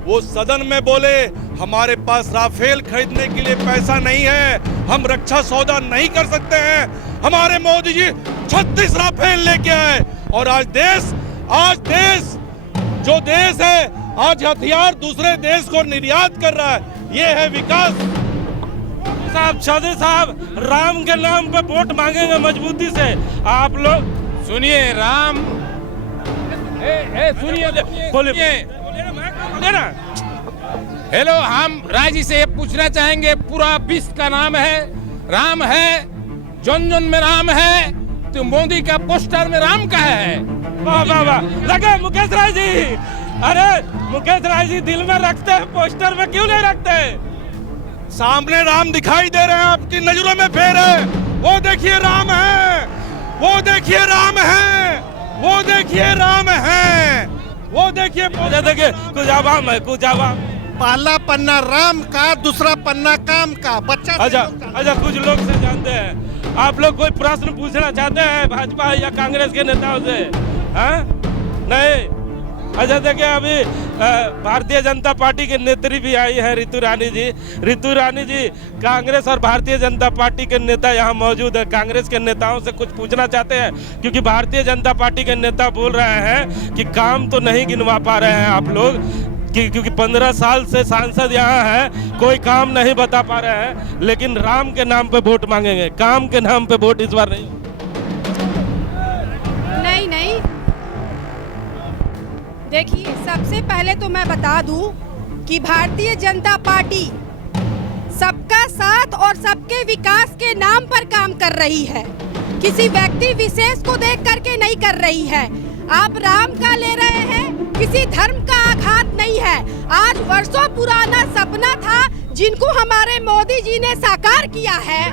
वो सदन में बोले हमारे पास राफेल खरीदने के लिए पैसा नहीं है, हम रक्षा सौदा नहीं कर सकते हैं। हमारे मोदी जी 36 राफेल लेके आए और आज देश जो देश है आज हथियार दूसरे देश को निर्यात कर रहा है। ये है विकास। साहब चौधरी साहब राम के नाम पे वोट मांगेंगे मजबूती से आप लोग? सुनिए राम, सुनिए बोलिए ना। हेलो, हम राय जी से ये पूछना चाहेंगे, पूरा विश्व का नाम है राम है, जन में राम है, तो मोदी का पोस्टर में राम का है। वाह वाह वाह, लगे मुकेश राय जी। अरे मुकेश राय जी दिल में रखते हैं, पोस्टर में क्यों नहीं रखते? सामने राम दिखाई दे रहे हैं, आपकी नजरों में फेर है। वो देखिए राम है, वो देखिए राम है, वो देखिए राम है, वो देखिए कुछ आवाम है, कुछ आवाम। पहला पन्ना राम का, दूसरा पन्ना काम का। बच्चा अच्छा कुछ लोग से जानते हैं। आप लोग कोई प्रश्न पूछना चाहते हैं भाजपा या कांग्रेस के नेताओं से? हाँ नहीं? अच्छा देखिए, अभी भारतीय जनता पार्टी के नेत्री भी आई है ऋतु रानी जी। ऋतु रानी जी, कांग्रेस और भारतीय जनता पार्टी के नेता यहाँ मौजूद है, कांग्रेस के नेताओं से कुछ पूछना चाहते हैं? क्योंकि भारतीय जनता पार्टी के नेता बोल रहे हैं कि काम तो नहीं गिनवा पा रहे हैं आप लोग, क्योंकि 15 साल से सांसद यहाँ है, कोई काम नहीं बता पा रहे हैं, लेकिन राम के नाम पे वोट मांगेंगे, काम के नाम पे वोट इस बार नहीं। नहीं देखिए, सबसे पहले तो मैं बता दूं कि भारतीय जनता पार्टी सबका साथ और सबके विकास के नाम पर काम कर रही है, किसी व्यक्ति विशेष को देख करके नहीं कर रही है। आप राम का ले रहे हैं, किसी धर्म का आघात नहीं है। आज वर्षों पुराना सपना था जिनको हमारे मोदी जी ने साकार किया है।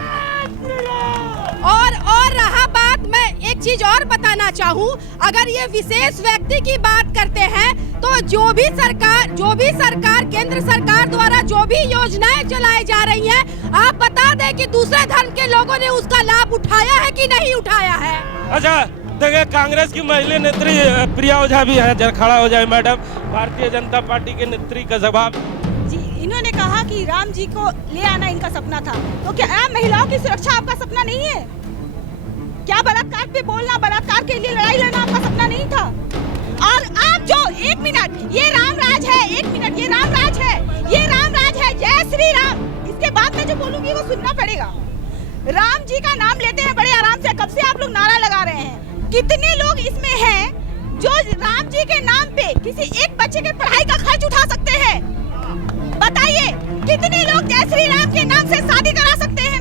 और रहा बात, मैं एक चीज और बताना चाहूँ, अगर ये विशेष व्यक्ति की बात करते हैं तो जो भी सरकार केंद्र सरकार द्वारा जो भी योजनाएं चलाई जा रही हैं, आप बता दें कि दूसरे धर्म के लोगों ने उसका लाभ उठाया है कि नहीं उठाया है। अच्छा देखिए, कांग्रेस की महिला नेत्री प्रिया ओझा भी है, जरा खड़ा हो जाए मैडम। भारतीय जनता पार्टी के नेत्री का जवाब जी। इन्होंने कहा कि राम जी को ले आना इनका सपना था, तो क्या महिलाओं की सुरक्षा आपका सपना नहीं है? क्या बलात्कार पे बोलना, बलात्कार के लिए लड़ाई लड़ना आपका सपना नहीं था? और आप जो 1 मिनट ये राम राज है, 1 मिनट ये राम राज है, ये राम राज है, जय श्री राम। इसके बाद मैं जो बोलूंगी वो सुनना पड़ेगा। राम जी का नाम लेते हैं बड़े आराम से, कब से आप लोग नारा लगा रहे हैं। कितने लोग इसमें हैं जो राम जी के नाम पे किसी एक बच्चे के पढ़ाई का खर्च उठा सकते हैं? बताइए, कितने लोग जय श्री राम के नाम से शादी करा सकते हैं?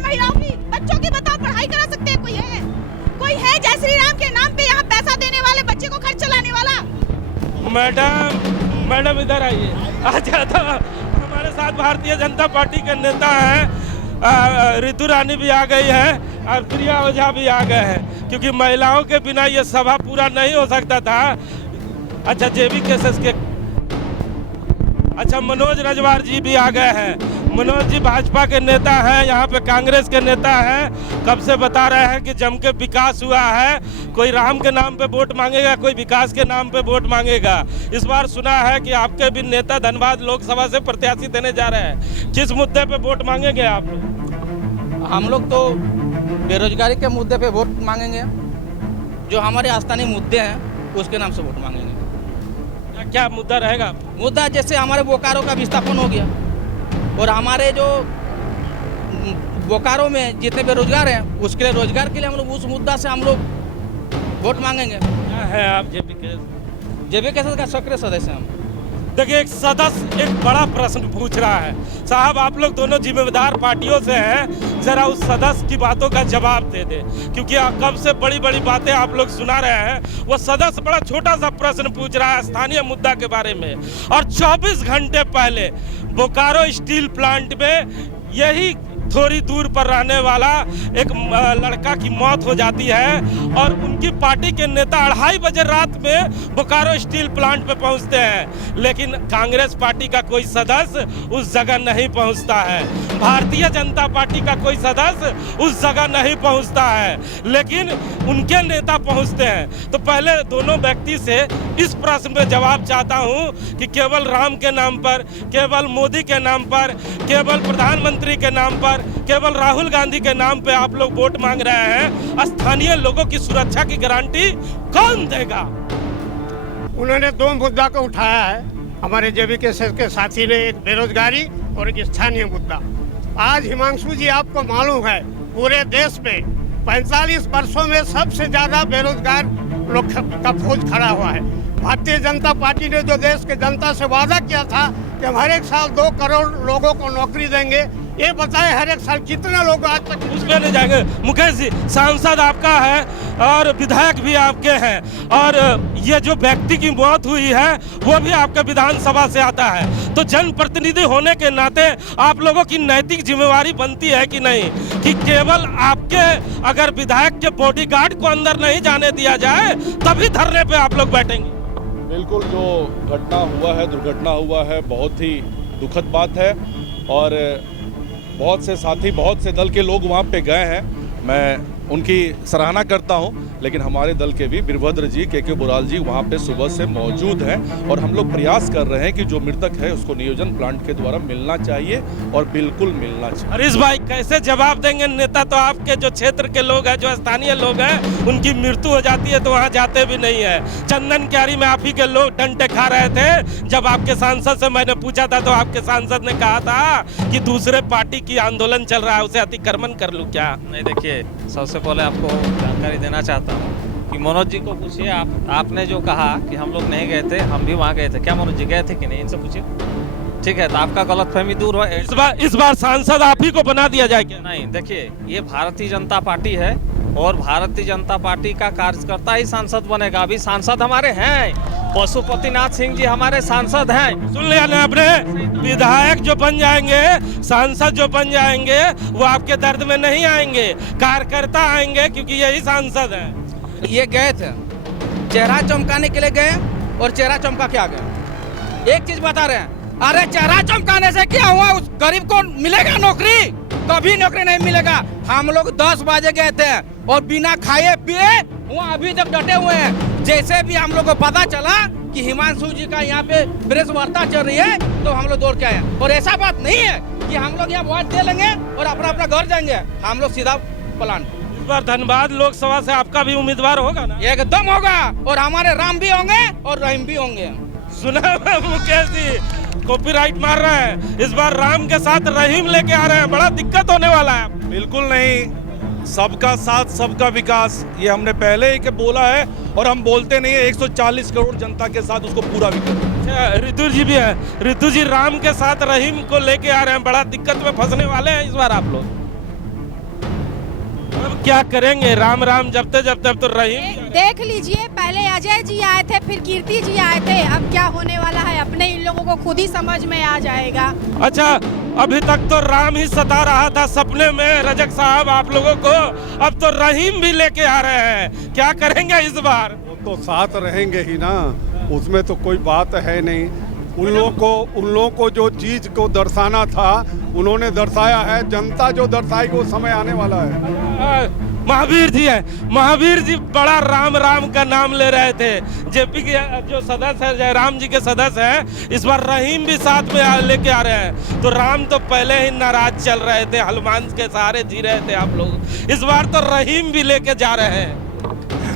मैडम इधर आइए। अच्छा, तो हमारे साथ भारतीय जनता पार्टी के नेता हैं, ऋतु रानी भी आ गई है और प्रिया ओझा भी आ गए हैं, क्योंकि महिलाओं के बिना ये सभा पूरा नहीं हो सकता था। अच्छा, जेबी केसेस के अच्छा मनोज रजवार जी भी आ गए हैं। मनोज जी भाजपा के नेता हैं, यहाँ पे कांग्रेस के नेता हैं, कब से बता रहे हैं कि जम के विकास हुआ है, कोई राम के नाम पे वोट मांगेगा, कोई विकास के नाम पे वोट मांगेगा। इस बार सुना है कि आपके भी नेता धनबाद लोकसभा से प्रत्याशी देने जा रहे हैं, किस मुद्दे पे वोट मांगेंगे आप लोग? हम लोग तो बेरोजगारी के मुद्दे पे वोट मांगेंगे, जो हमारे स्थानीय मुद्दे हैं उसके नाम से वोट मांगेंगे। क्या मुद्दा रहेगा? मुद्दा जैसे हमारे बोकारो का विस्थापन हो गया, और हमारे जो बोकारो में जितने बेरोजगार हैं उसके लिए रोजगार के लिए हम लोग उस मुद्दा से हम लोग वोट मांगेंगे। क्या है आप जेबी केसेस का सक्रिय सदस्य हैं हम। देखिए, एक सदस्य एक बड़ा प्रश्न पूछ रहा है। साहब, आप लोग दोनों जिम्मेदार पार्टियों से हैं, जरा उस सदस्य की बातों का जवाब दे दे, क्योंकि कब से बड़ी बड़ी बातें आप लोग सुना रहे हैं। वो सदस्य बड़ा छोटा सा प्रश्न पूछ रहा है स्थानीय मुद्दा के बारे में, और 24 घंटे पहले बोकारो स्टील प्लांट में यही थोड़ी दूर पर रहने वाला एक लड़का की मौत हो जाती है, और उनकी पार्टी के नेता 2:30 बजे रात में बोकारो स्टील प्लांट पे पहुंचते हैं, लेकिन कांग्रेस पार्टी का कोई सदस्य उस जगह नहीं पहुंचता है, भारतीय जनता पार्टी का कोई सदस्य उस जगह नहीं पहुंचता है, लेकिन उनके नेता पहुंचते हैं। तो पहले दोनों व्यक्ति से इस प्रश्न पे जवाब चाहता हूं कि केवल राम के नाम पर, केवल मोदी के नाम पर, केवल प्रधानमंत्री के नाम पर, केवल राहुल गांधी के नाम पे आप लोग वोट मांग रहे हैं, स्थानीय लोगों की सुरक्षा की गारंटी कौन देगा? उन्होंने दो मुद्दा को उठाया है हमारे जेबी के साथी ने, एक बेरोजगारी और एक स्थानीय मुद्दा। आज हिमांशु जी, आपको मालूम है पूरे देश में 45 वर्षों में सबसे ज्यादा बेरोजगार लोग का फौज खड़ा हुआ है। भारतीय जनता पार्टी ने जो देश के जनता से वादा किया था कि हम हर एक साल 2 करोड़ लोगों को नौकरी देंगे, ये बताएं हर एक साल कितने लोग आज तक उस पे नहीं जाएंगे। मुकेश जी, सांसद आपका है और विधायक भी आपके हैं, और ये जो व्यक्ति की मौत हुई है वो भी आपके विधानसभा से आता है, तो जनप्रतिनिधि होने के नाते आप लोगों की नैतिक जिम्मेवारी बनती है कि नहीं, कि केवल आपके अगर विधायक के बॉडीगार्ड को अंदर नहीं जाने दिया जाए तभी धरने पे आप लोग बैठेंगे? बिल्कुल, जो घटना हुआ है, दुर्घटना हुआ है, बहुत ही दुखद बात है, और बहुत से साथी, बहुत से दल के लोग वहाँ पे गए हैं, मैं उनकी सराहना करता हूं, लेकिन हमारे दल के भी वीरभद्र जी, के बुराल जी वहां पे सुबह से मौजूद हैं, और हम लोग प्रयास कर रहे हैं कि जो मृतक है उसको नियोजन प्लांट के द्वारा मिलना चाहिए, और बिल्कुल मिलना चाहिए। हरीश भाई, कैसे जवाब देंगे? नेता तो आपके जो क्षेत्र के लोग हैं, जो स्थानीय लोग हैं, उनकी मृत्यु हो जाती है तो वहाँ जाते भी नहीं है। चंदन क्यारी में आप ही के लोग डंडे खा रहे थे, जब आपके सांसद से मैंने पूछा था तो आपके सांसद ने कहा था कि दूसरे पार्टी की आंदोलन चल रहा है, उसे अतिक्रमण कर लूँ क्या? नहीं, देखिए, सबसे पहले आपको जानकारी देना चाहता हूँ कि मनोज जी को पूछिए, आपने जो कहा कि हम लोग नहीं गए थे, हम भी वहाँ गए थे, क्या मनोज जी गए थे कि नहीं, इनसे पूछिए। ठीक है, तो आपका गलतफहमी दूर हो। इस बार सांसद आप ही को बना दिया जाए क्या? नहीं, देखिए, ये भारतीय जनता पार्टी है, और भारतीय जनता पार्टी का कार्यकर्ता ही सांसद बनेगा। अभी सांसद हमारे हैं, पशुपतिनाथ सिंह जी हमारे सांसद हैं। सुन लिया ना आपने? विधायक जो बन जाएंगे, सांसद जो बन जाएंगे, वो आपके दर्द में नहीं आएंगे, कार्यकर्ता आएंगे, क्योंकि यही सांसद हैं। ये गए थे चेहरा चमकाने के लिए गए, और चेहरा चमका के आ गए। एक चीज बता रहे हैं, अरे चेहरा चमकाने से क्या हुआ? उस गरीब को मिलेगा नौकरी? कभी नौकरी नहीं मिलेगा। हम लोग 10 बजे गए थे और बिना खाए पिए वहाँ अभी तक डटे हुए हैं। जैसे भी हम लोग को पता चला कि हिमांशु जी का यहाँ पे प्रेस वार्ता चल रही है, तो हम लोग दौड़ के आए। और ऐसा बात नहीं है कि हम लोग यहाँ वोट दे लेंगे और अपना अपना घर जाएंगे, हम लोग सीधा प्लान। इस बार धनबाद लोकसभा से आपका भी उम्मीदवार होगा ना? एकदम होगा, और हमारे राम भी होंगे और रहीम भी होंगे। सुना मुकेश जी, कॉपीराइट मार रहे हैं, इस बार राम के साथ रहीम लेके आ रहे हैं, बड़ा दिक्कत होने वाला है। बिल्कुल नहीं, सबका साथ सबका विकास, ये हमने पहले ही के बोला है, और हम बोलते नहीं है 140 करोड़ जनता के साथ उसको पूरा भी करें। ऋतु जी भी है, ऋतु जी राम के साथ रहीम को लेके आ रहे हैं, बड़ा दिक्कत में फंसने वाले हैं इस बार आप लोग। अब क्या करेंगे? राम राम जपते जपते अब तो रहीम। देख लीजिए, पहले अजय जी आए थे, फिर कीर्ति जी आए थे, अब क्या होने वाला है अपने इन लोगों को खुद ही समझ में आ जाएगा। अच्छा, अभी तक तो राम ही सता रहा था सपने में रजक साहब आप लोगों को, अब तो रहीम भी लेके आ रहे हैं, क्या करेंगे इस बार? वो तो साथ रहेंगे ही ना, उसमें तो कोई बात है नहीं। उन लोगों को जो चीज को दर्शाना था उन्होंने दर्शाया है, जनता जो दर्शाएगी वो समय आने वाला है। महावीर जी हैं, महावीर जी बड़ा राम राम का नाम ले रहे थे। जेपी के जो सदस्य है, जयराम जी के सदस्य हैं, इस बार रहीम भी साथ में लेके आ रहे हैं। तो राम तो पहले ही नाराज चल रहे थे, हनुमान के सहारे जी रहे थे आप लोग, इस बार तो रहीम भी लेके जा रहे हैं।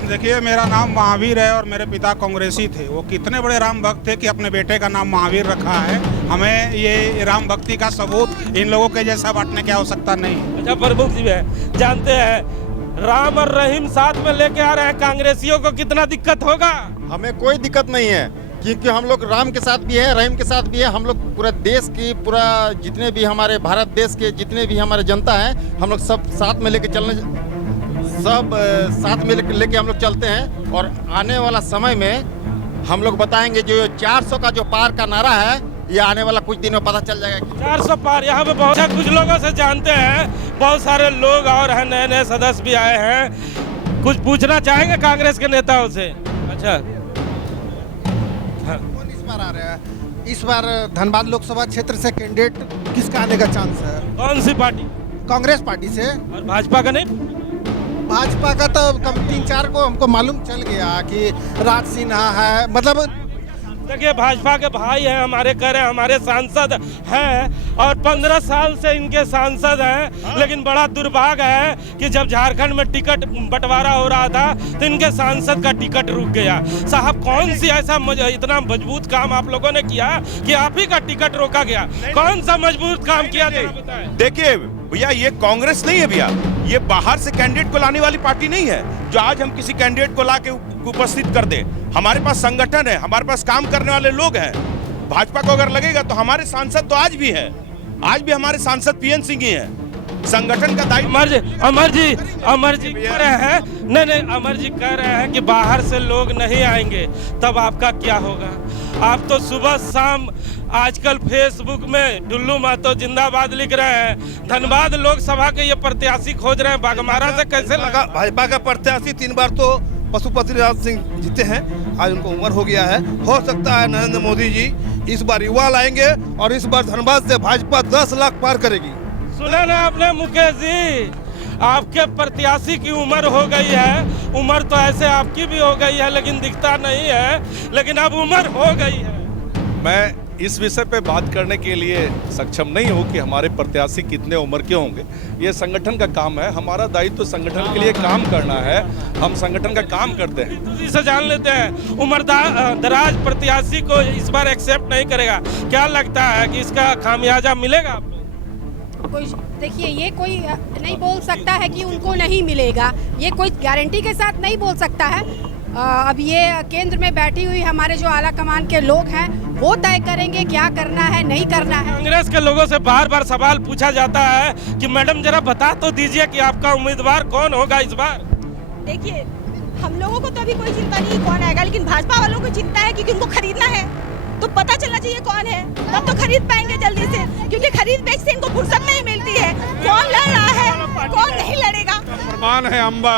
देखिए, मेरा नाम महावीर है और मेरे पिता कांग्रेसी थे। वो कितने बड़े राम भक्त थे कि अपने बेटे का नाम महावीर रखा है। हमें ये राम भक्ति का सबूत इन लोगों के जैसा बांटने की आवश्यकता नहीं है। अच्छा प्रमुख जी है, जानते हैं राम और रहीम साथ में लेके आ रहे हैं, कांग्रेसियों को कितना दिक्कत होगा? हमें कोई दिक्कत नहीं है, क्योंकि हम लोग राम के साथ भी है, रहीम के साथ भी है। हम लोग पूरे देश की, पूरा जितने भी हमारे भारत देश के जितने भी हमारे जनता है, हम लोग सब साथ में लेके हम लोग चलते हैं। और आने वाला समय में हम लोग बताएंगे, जो 400 का जो पार का नारा है, ये आने वाला कुछ दिनों में पता चल जाएगा। 400 पार, यहाँ पे बहुत कुछ लोगों से जानते हैं, बहुत सारे लोग और हैं, नए नए सदस्य भी आए हैं, कुछ पूछना चाहेंगे कांग्रेस के नेताओं से? अच्छा, कौन इस बार आ रहा है? इस बार धनबाद लोकसभा क्षेत्र से कैंडिडेट किसका आने का चांस है? कौन सी पार्टी? कांग्रेस पार्टी से। और भाजपा का नहीं? भाजपा का तो कम 3-4 को हमको मालूम चल गया कि राज सिन्हा है, मतलब देखिए भाजपा के भाई हैं हमारे, कह रहे हैं हमारे सांसद हैं और 15 साल से इनके सांसद हैं। लेकिन बड़ा दुर्भाग्य है कि जब झारखंड में टिकट बंटवारा हो रहा था तो इनके सांसद का टिकट रुक गया। साहब, कौन सी ऐसा इतना मजबूत काम आप लोगों ने किया कि आप ही का टिकट रोका गया? कौन सा मजबूत काम किया? देखिए भैया, ये कांग्रेस नहीं है भैया, ये बाहर से कैंडिडेट को लाने वाली पार्टी नहीं है जो आज हम किसी कैंडिडेट को ला के उपस्थित कर दे। हमारे पास संगठन है, हमारे पास काम करने वाले लोग हैं। भाजपा को अगर लगेगा तो हमारे सांसद तो आज भी है, आज भी हमारे सांसद पीएन सिंह ही है। संगठन का दायित्व अमर जी कह रहे हैं, नहीं अमर जी कह रहे हैं कि बाहर से लोग नहीं आएंगे, तब आपका क्या होगा? आप तो सुबह शाम आजकल फेसबुक में डुल्लू महतो जिंदाबाद लिख रहे हैं, धनबाद लोकसभा के ये प्रत्याशी खोज रहे हैं, बाघमारा से कैसे लगा? भाजपा का प्रत्याशी 3 बार तो पशुपति राज सिंह जीते हैं, आज उनको उम्र हो गया है। हो सकता है नरेंद्र मोदी जी इस बार युवा लाएंगे और इस बार धनबाद से भाजपा 10 लाख पार करेगी। सुना ना आपने मुकेश जी, आपके प्रत्याशी की उम्र हो गई है, उम्र तो ऐसे आपकी भी हो गई है लेकिन दिखता नहीं है, लेकिन अब उम्र हो गई है। मैं इस विषय पे बात करने के लिए सक्षम नहीं हूँ कि हमारे प्रत्याशी कितने उम्र के होंगे। ये संगठन का काम है, हमारा दायित्व तो संगठन के लिए काम करना है, हम संगठन का काम करते हैं। इसे जान लेते हैं, उम्रदराज प्रत्याशी को इस बार एक्सेप्ट नहीं करेगा, क्या लगता है कि इसका खामियाजा मिलेगा? कोई देखिए, ये कोई नहीं बोल सकता है कि उनको नहीं मिलेगा, ये कोई गारंटी के साथ नहीं बोल सकता है। अब ये केंद्र में बैठी हुई हमारे जो आला कमान के लोग हैं वो तय करेंगे क्या करना है, नहीं करना है। कांग्रेस के लोगों से बार बार सवाल पूछा जाता है कि मैडम जरा बता तो दीजिए कि आपका उम्मीदवार कौन होगा इस बार? देखिए, हम लोगों को तो अभी कोई चिंता नहीं कौन आएगा, लेकिन भाजपा वालों को चिंता है क्योंकि उनको खरीदना है, तो पता चलना चाहिए कौन है, तब तो खरीद पाएंगे जल्दी से, क्योंकि खरीद बेच से इनको फुर्सत नहीं मिलती है। कौन लड़ रहा है, कौन नहीं लड़ेगा? प्रमाण है अम्बा,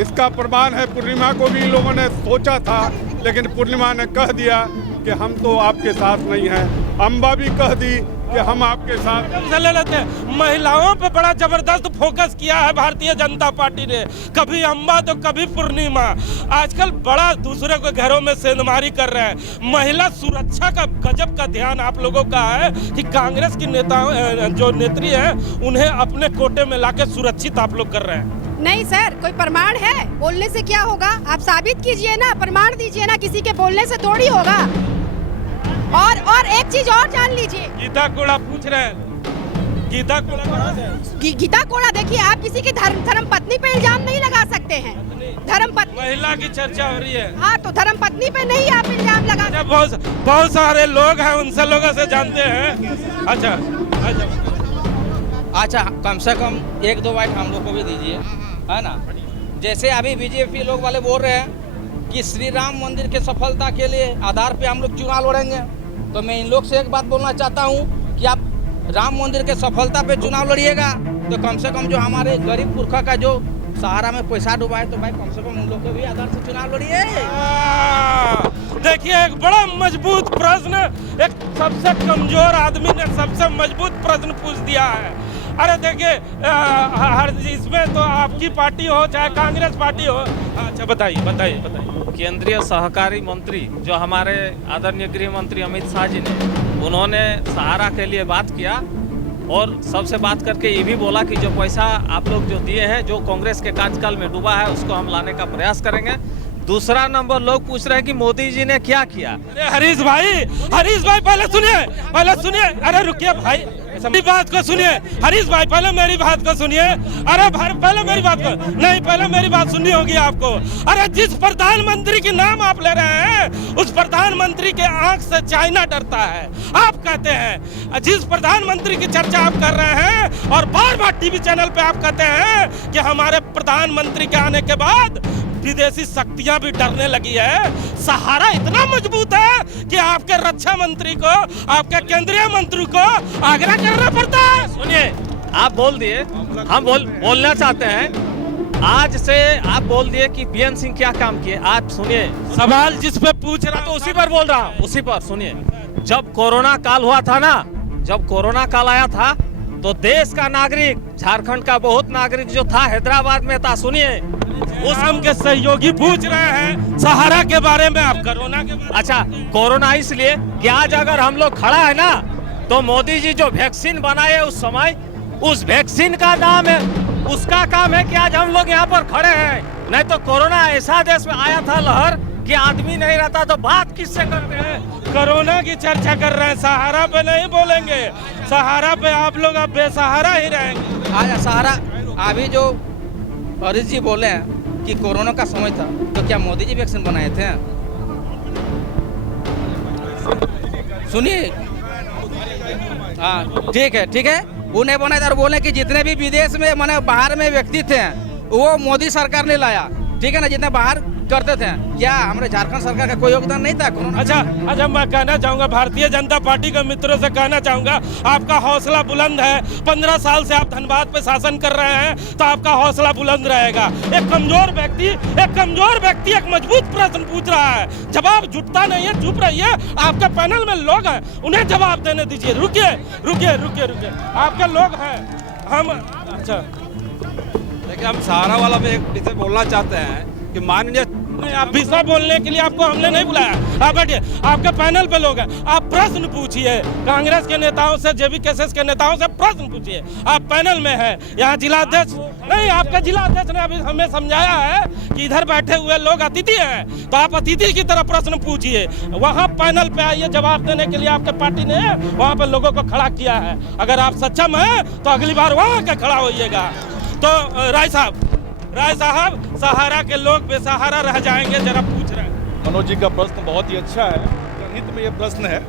इसका प्रमाण है पूर्णिमा को भी इन लोगों ने सोचा था, लेकिन पूर्णिमा ने कह दिया कि हम तो आपके साथ नहीं हैं। अम्बा भी कह दी कि हम आपके साथ ले लेते हैं। महिलाओं पे बड़ा जबरदस्त फोकस किया है भारतीय जनता पार्टी ने, कभी अम्बा तो कभी पूर्णिमा। आजकल बड़ा दूसरे के घरों में सेंधमारी कर रहे हैं। महिला सुरक्षा का गजब का ध्यान आप लोगों का है कि कांग्रेस की नेताओं जो नेत्री है उन्हें अपने कोटे में लाके सुरक्षित आप लोग कर रहे हैं। नहीं सर, कोई प्रमाण है? बोलने से क्या होगा? आप साबित कीजिए ना, प्रमाण दीजिए ना, किसी के बोलने से थोड़ी होगा। और एक चीज और जान लीजिए, गीता कोड़ा पूछ रहे हैं, गीता कोड़ा देखिए, आप किसी की धर्म पत्नी पे इल्जाम नहीं लगा सकते हैं। धर्म पत्नी, महिला की चर्चा हो रही है, हाँ, तो धर्म पत्नी पे नहीं आप इल्जाम लगा। बहुत सारे लोग हैं, उनसे लोगों से जानते हैं। अच्छा, कम से कम 1-2 बाइट हम लोग को भी दीजिए। है ना। जैसे अभी बीजेपी लोग वाले बोल रहे हैं कि श्री राम मंदिर के सफलता के लिए आधार पे हम लोग चुनाव लड़ेंगे, तो मैं इन लोग से एक बात बोलना चाहता हूँ कि आप राम मंदिर के सफलता पे चुनाव लड़िएगा तो कम से कम जो हमारे गरीब पुरखा का जो सहारा में पैसा डूबा है, तो भाई कम से कम उन लोग के भी आधार से चुनाव लड़िए। देखिए एक बड़ा मजबूत प्रश्न, एक सबसे कमजोर आदमी ने सबसे मजबूत प्रश्न पूछ दिया है। अरे देखिए हर इसमें तो आपकी पार्टी हो चाहे कांग्रेस पार्टी हो। अच्छा बताइए। केंद्रीय सहकारी मंत्री जो हमारे आदरणीय गृह मंत्री अमित शाह जी ने, उन्होंने सहारा के लिए बात किया और सबसे बात करके ये भी बोला कि जो पैसा आप लोग जो दिए हैं, जो कांग्रेस के कार्यकाल में डूबा है, उसको हम लाने का प्रयास करेंगे। दूसरा नंबर लोग पूछ रहे हैं कि मोदी जी ने क्या किया। अरे हरीश भाई पहले सुनिए। अरे रुकिए भाई, मेरी बात को सुनिए। हरीश भाई पहले मेरी बात को सुनिए। अरे पहले मेरी बात को नहीं, पहले मेरी बात सुननी होगी आपको। अरे जिस प्रधानमंत्री के नाम आप ले रहे हैं, उस प्रधानमंत्री के आंख से चाइना डरता है। आप कहते हैं जिस प्रधानमंत्री की चर्चा आप कर रहे हैं और बार बार टीवी चैनल पे आप कहते हैं कि हमारे प्रधानमंत्री के आने के बाद विदेशी शक्तियां भी डरने लगी है। सहारा इतना मजबूत है कि आपके रक्षा मंत्री को, आपके केंद्रीय मंत्री को आग्रह करना पड़ता है। सुनिए, आप बोल दिए, हम बोलना चाहते हैं। आज से आप बोल दिए कि बीएन सिंह क्या काम किए। आप सुनिए, सवाल जिस पे पूछ रहा तो उसी पर बोल रहा हूँ, उसी पर सुनिए। जब कोरोना काल हुआ था ना, जब कोरोना काल आया था तो देश का नागरिक, झारखंड का बहुत नागरिक जो था हैदराबाद में था, सुनिए, उस हम के सहयोगी पूछ रहे हैं सहारा के बारे में, आप कोरोना के बारे में। अच्छा, कोरोना इसलिए कि आज अगर हम लोग खड़ा है ना, तो मोदी जी जो वैक्सीन बनाए उस समय, उस वैक्सीन का नाम है, उसका काम है कि आज हम लोग यहाँ पर खड़े हैं। नहीं तो कोरोना ऐसा देश में आया था लहर कि आदमी नहीं रहता, तो बात किससे करते हैं। कोरोना की चर्चा कर रहे हैं, सहारा पे नहीं बोलेंगे। सहारा पे आप लोग अब बेसहारा ही रहेंगे। आज सहारा अभी जो हरीश जी बोले हैं कि कोरोना का समय था, तो क्या मोदी जी वैक्सीन बनाए थे? सुनिए, हाँ ठीक है, वो नहीं बनाए थे और बोले कि जितने भी विदेश में माने बाहर में व्यक्ति थे वो मोदी सरकार ने लाया, ठीक है ना, जितने बाहर करते थे। क्या हमारे झारखंड सरकार का कोई योगदान नहीं था कोरोना? अच्छा मैं कहना चाहूंगा, भारतीय जनता पार्टी के मित्रों से कहना चाहूंगा, आपका हौसला बुलंद है। 15 साल से आप धनबाद पे शासन कर रहे हैं, तो आपका हौसला बुलंद रहेगा। एक कमजोर व्यक्ति एक मजबूत प्रश्न पूछ रहा है, जवाब जुटता नहीं है, चुप रहिए। आपके पैनल में लोग हैं, उन्हें जवाब देने दीजिए। रुकिए, आपके लोग हैं, हम अच्छा देखिए, हम सहारा वाला में एक विषय बोलना चाहते हैं कि माननीय, आप विषय बोलने के लिए आपको हमने नहीं बुलाया। आप बैठिए, आपके पैनल पे लोग हैं, आप प्रश्न पूछिए। कांग्रेस के नेताओं से, जेबीकेएसएस के नेताओं से प्रश्न पूछिए। आप पैनल में हैं, यहाँ जिलाध्यक्ष नहीं, आपका जिलाध्यक्ष ने अभी हमें समझाया है कि इधर बैठे हुए लोग अतिथि हैं, तो आप अतिथि की तरह प्रश्न पूछिए। वहाँ पैनल पे आइए, जवाब देने के लिए आपके पार्टी ने वहाँ पे लोगों को खड़ा किया है। अगर आप सक्षम हैं तो अगली बार वहाँ के खड़ा होइएगा। तो राय साहब, सहारा के लोग बेसहारा रह जाएंगे, जरा पूछ रहे हैं। मनोज जी का प्रश्न बहुत ही अच्छा है, जनहित में ये प्रश्न है।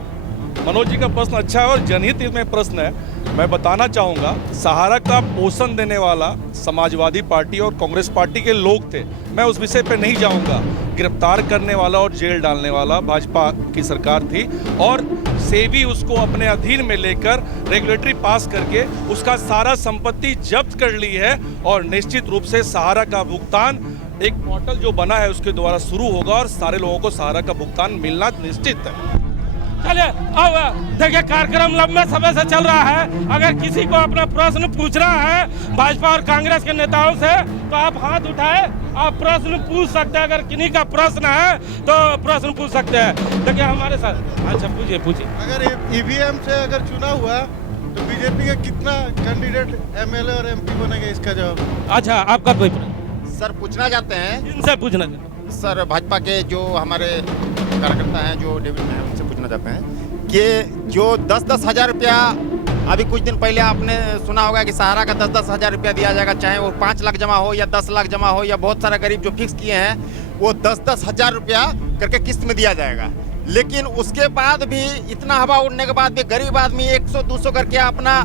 मनोज जी का प्रश्न अच्छा है और जनहित में प्रश्न है। मैं बताना चाहूँगा, सहारा का पोषण देने वाला समाजवादी पार्टी और कांग्रेस पार्टी के लोग थे। मैं उस विषय पे नहीं जाऊँगा। गिरफ्तार करने वाला और जेल डालने वाला भाजपा की सरकार थी और सेबी उसको अपने अधीन में लेकर रेगुलेटरी पास करके उसका सारा संपत्ति जब्त कर ली है और निश्चित रूप से सहारा का भुगतान एक पोर्टल जो बना है उसके द्वारा शुरू होगा और सारे लोगों को सहारा का भुगतान मिलना निश्चित है। चलिए, अब देखिए, कार्यक्रम लंबे समय से चल रहा है। अगर किसी को अपना प्रश्न पूछना है भाजपा और कांग्रेस के नेताओं से, तो आप हाथ उठाए, आप प्रश्न पूछ सकते हैं। अगर किन्हीं का प्रश्न है तो प्रश्न पूछ सकते हैं। देखिए हमारे साथ, अच्छा पूछिए। अगर ईवीएम से अगर चुना हुआ तो बीजेपी का कितना कैंडिडेट एमएलए और एमपी बनेगा, इसका जवाब? अच्छा, आपका कोई प्रश्न? सर पूछना चाहते हैं, इनसे पूछना चाहते हैं। सर भाजपा के जो हमारे कार्यकर्ता हैं, जो डेविड में हैं, उनसे पूछना चाहते हैं कि जो 10-10 हज़ार रुपया अभी कुछ दिन पहले आपने सुना होगा कि सहारा का 10-10 हज़ार रुपया दिया जाएगा, चाहे वो 5 लाख जमा हो या 10 लाख जमा हो, या बहुत सारा गरीब जो फिक्स किए हैं वो 10-10 हज़ार रुपया करके किस्त में दिया जाएगा। लेकिन उसके बाद भी इतना हवा उड़ने के बाद भी गरीब आदमी 100-200 करके अपना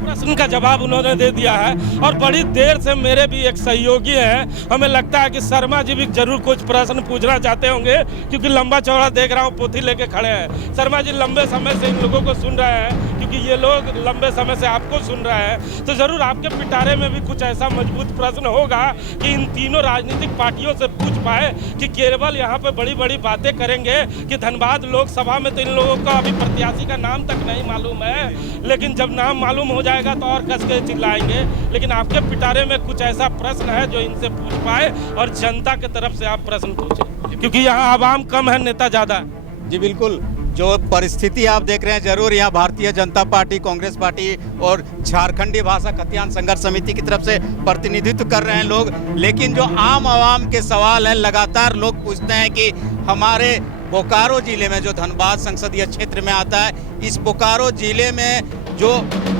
प्रश्न का जवाब उन्होंने दे दिया है। और बड़ी देर से मेरे भी एक सहयोगी हैं, हमें लगता है कि शर्मा जी भी जरूर कुछ प्रश्न पूछना चाहते होंगे, क्योंकि लंबा चौड़ा देख रहा हूँ पोथी लेके खड़े हैं। शर्मा जी लंबे समय से इन लोगों को सुन रहे हैं, क्योंकि ये लोग लंबे समय से आपको सुन रहे हैं, तो जरूर आपके पिटारे में भी कुछ ऐसा मजबूत प्रश्न होगा कि इन तीनों राजनीतिक पार्टियों से पूछ पाए कि केवल यहाँ पे बड़ी बड़ी बातें करेंगे कि धनबाद लोकसभा में तो इन लोगों का अभी प्रत्याशी का नाम तक नहीं मालूम है, लेकिन जब नाम मालूम हो जाएगा तो और कस के चिल्लाएंगे। लेकिन आपके पिटारे में कुछ ऐसा प्रश्न है जो इनसे पूछ पाए और जनता की तरफ से आप प्रश्न पूछें, क्योंकि यहाँ आवाम कम है, नेता ज्यादा है। जी बिल्कुल, जो परिस्थिति आप देख रहे हैं जरूर यहाँ भारतीय जनता पार्टी, कांग्रेस पार्टी और झारखंडी भाषा खतियान संघर्ष समिति की तरफ से प्रतिनिधित्व कर रहे हैं लोग। लेकिन जो आम आवाम के सवाल हैं, लगातार लोग पूछते हैं कि हमारे बोकारो जिले में, जो धनबाद संसदीय क्षेत्र में आता है, इस बोकारो जिले में जो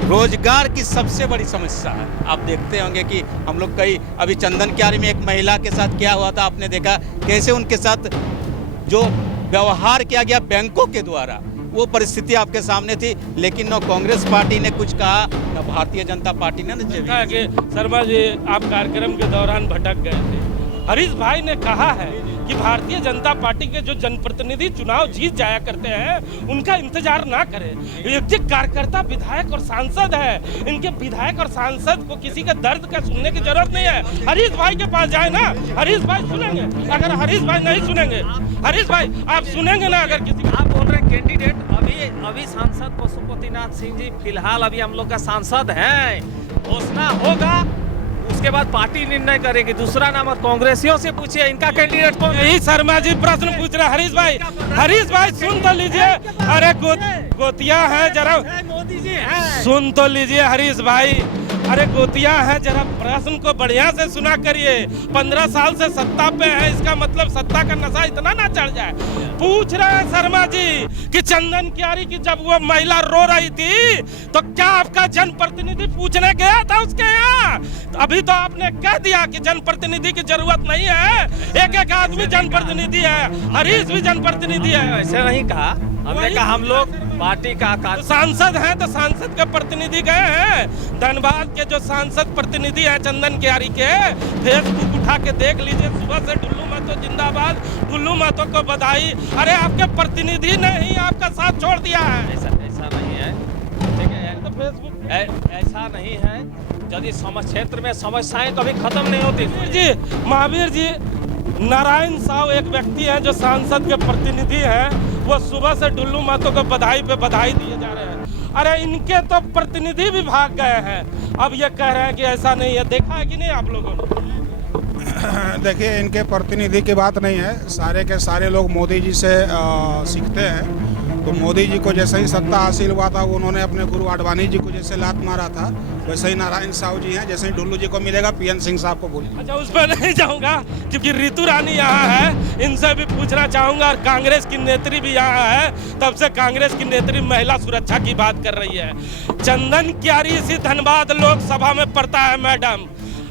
रोजगार की सबसे बड़ी समस्या है, आप देखते होंगे कि हम लोग कई अभी चंदन क्यारी में एक महिला के साथ क्या हुआ था, आपने देखा कैसे उनके साथ जो व्यवहार किया गया बैंकों के द्वारा, वो परिस्थिति आपके सामने थी। लेकिन न कांग्रेस पार्टी ने कुछ कहा, न भारतीय जनता पार्टी ने कहा कि शर्मा जी आप कार्यक्रम के दौरान भटक गए थे। हरीश भाई ने कहा है कि भारतीय जनता पार्टी के जो जनप्रतिनिधि चुनाव जीत जाया करते हैं उनका इंतजार ना करें। एक कार्यकर्ता विधायक और सांसद है, इनके विधायक और सांसद को किसी के दर्द का सुनने की जरूरत नहीं है। हरीश भाई के पास जाए ना, हरीश भाई सुनेंगे। अगर हरीश भाई नहीं सुनेंगे, हरीश भाई आप सुनेंगे ना? अगर किसी आप बोल रहे हैं कैंडिडेट, अभी सांसद पशुपतिनाथ सिंह जी फिलहाल अभी हम लोग का सांसद हैं, घोषणा होगा उसके बाद पार्टी निर्णय करेगी। दूसरा नंबर कांग्रेसियों से पूछिए इनका कैंडिडेट कौन है। यही शर्मा जी प्रश्न पूछ रहे हैं। हरीश भाई सुन तो लीजिए। अरे गोतिया है, जरा मोदी जी है, सुन तो लीजिए हरीश भाई। अरे गोतिया है, जरा प्रश्न को बढ़िया से सुना करिए। 15 साल से सत्ता पे है, इसका मतलब सत्ता का नशा इतना ना चढ़ जाए। पूछ रहे हैं शर्मा जी कि चंदन क्यारी की जब वो महिला रो रही थी तो क्या आपका जनप्रतिनिधि पूछने गया था उसके यहाँ? अभी तो आपने कह दिया कि जनप्रतिनिधि की जरूरत नहीं है, एक आदमी जनप्रतिनिधि है, हरीश भी जनप्रतिनिधि है। ऐसे नहीं कहा, हमने कहा हम लोग पार्टी का सांसद हैं तो सांसद के प्रतिनिधि गए हैं। धनबाद के जो सांसद प्रतिनिधि हैं चंदन क्यारी के, फेसबुक उठा के देख लीजिए, सुबह से डुल्लू महतो जिंदाबाद, डुल्लू महतो को बधाई। अरे आपके प्रतिनिधि ने ही आपका साथ छोड़ दिया है। ऐसा नहीं है, ठीक है, तो फेसबुक ऐसा नहीं है। यदि क्षेत्र में समस्याएं कभी खत्म नहीं होती जी। महावीर जी, नारायण साहु एक व्यक्ति है जो सांसद के प्रतिनिधि हैं, वो सुबह से डुल्लू महतो को बधाई पे बधाई दिए जा रहे हैं। अरे इनके तो प्रतिनिधि भी भाग गए हैं, अब ये कह रहे हैं कि ऐसा नहीं है। देखा है कि नहीं आप लोगों ने? देखिए, इनके प्रतिनिधि की बात नहीं है, सारे के सारे लोग मोदी जी से सीखते हैं। तो मोदी जी को जैसे ही सत्ता हासिल हुआ था, उन्होंने अपने गुरु आडवाणी जी को जैसे लात मारा था, वैसे ही नारायण साहु जी हैं। जैसे ही डुल्लू जी को मिलेगा, पीएन सिंह साहब को बोलिए। अच्छा, उस पर नहीं जाऊंगा क्योंकि ऋतु रानी यहाँ है, इनसे भी पूछना चाहूंगा। और कांग्रेस की नेत्री भी यहाँ है, तब से कांग्रेस की नेत्री महिला सुरक्षा की बात कर रही है। चंदन क्यारी इसी धनबाद लोकसभा में पड़ता है मैडम।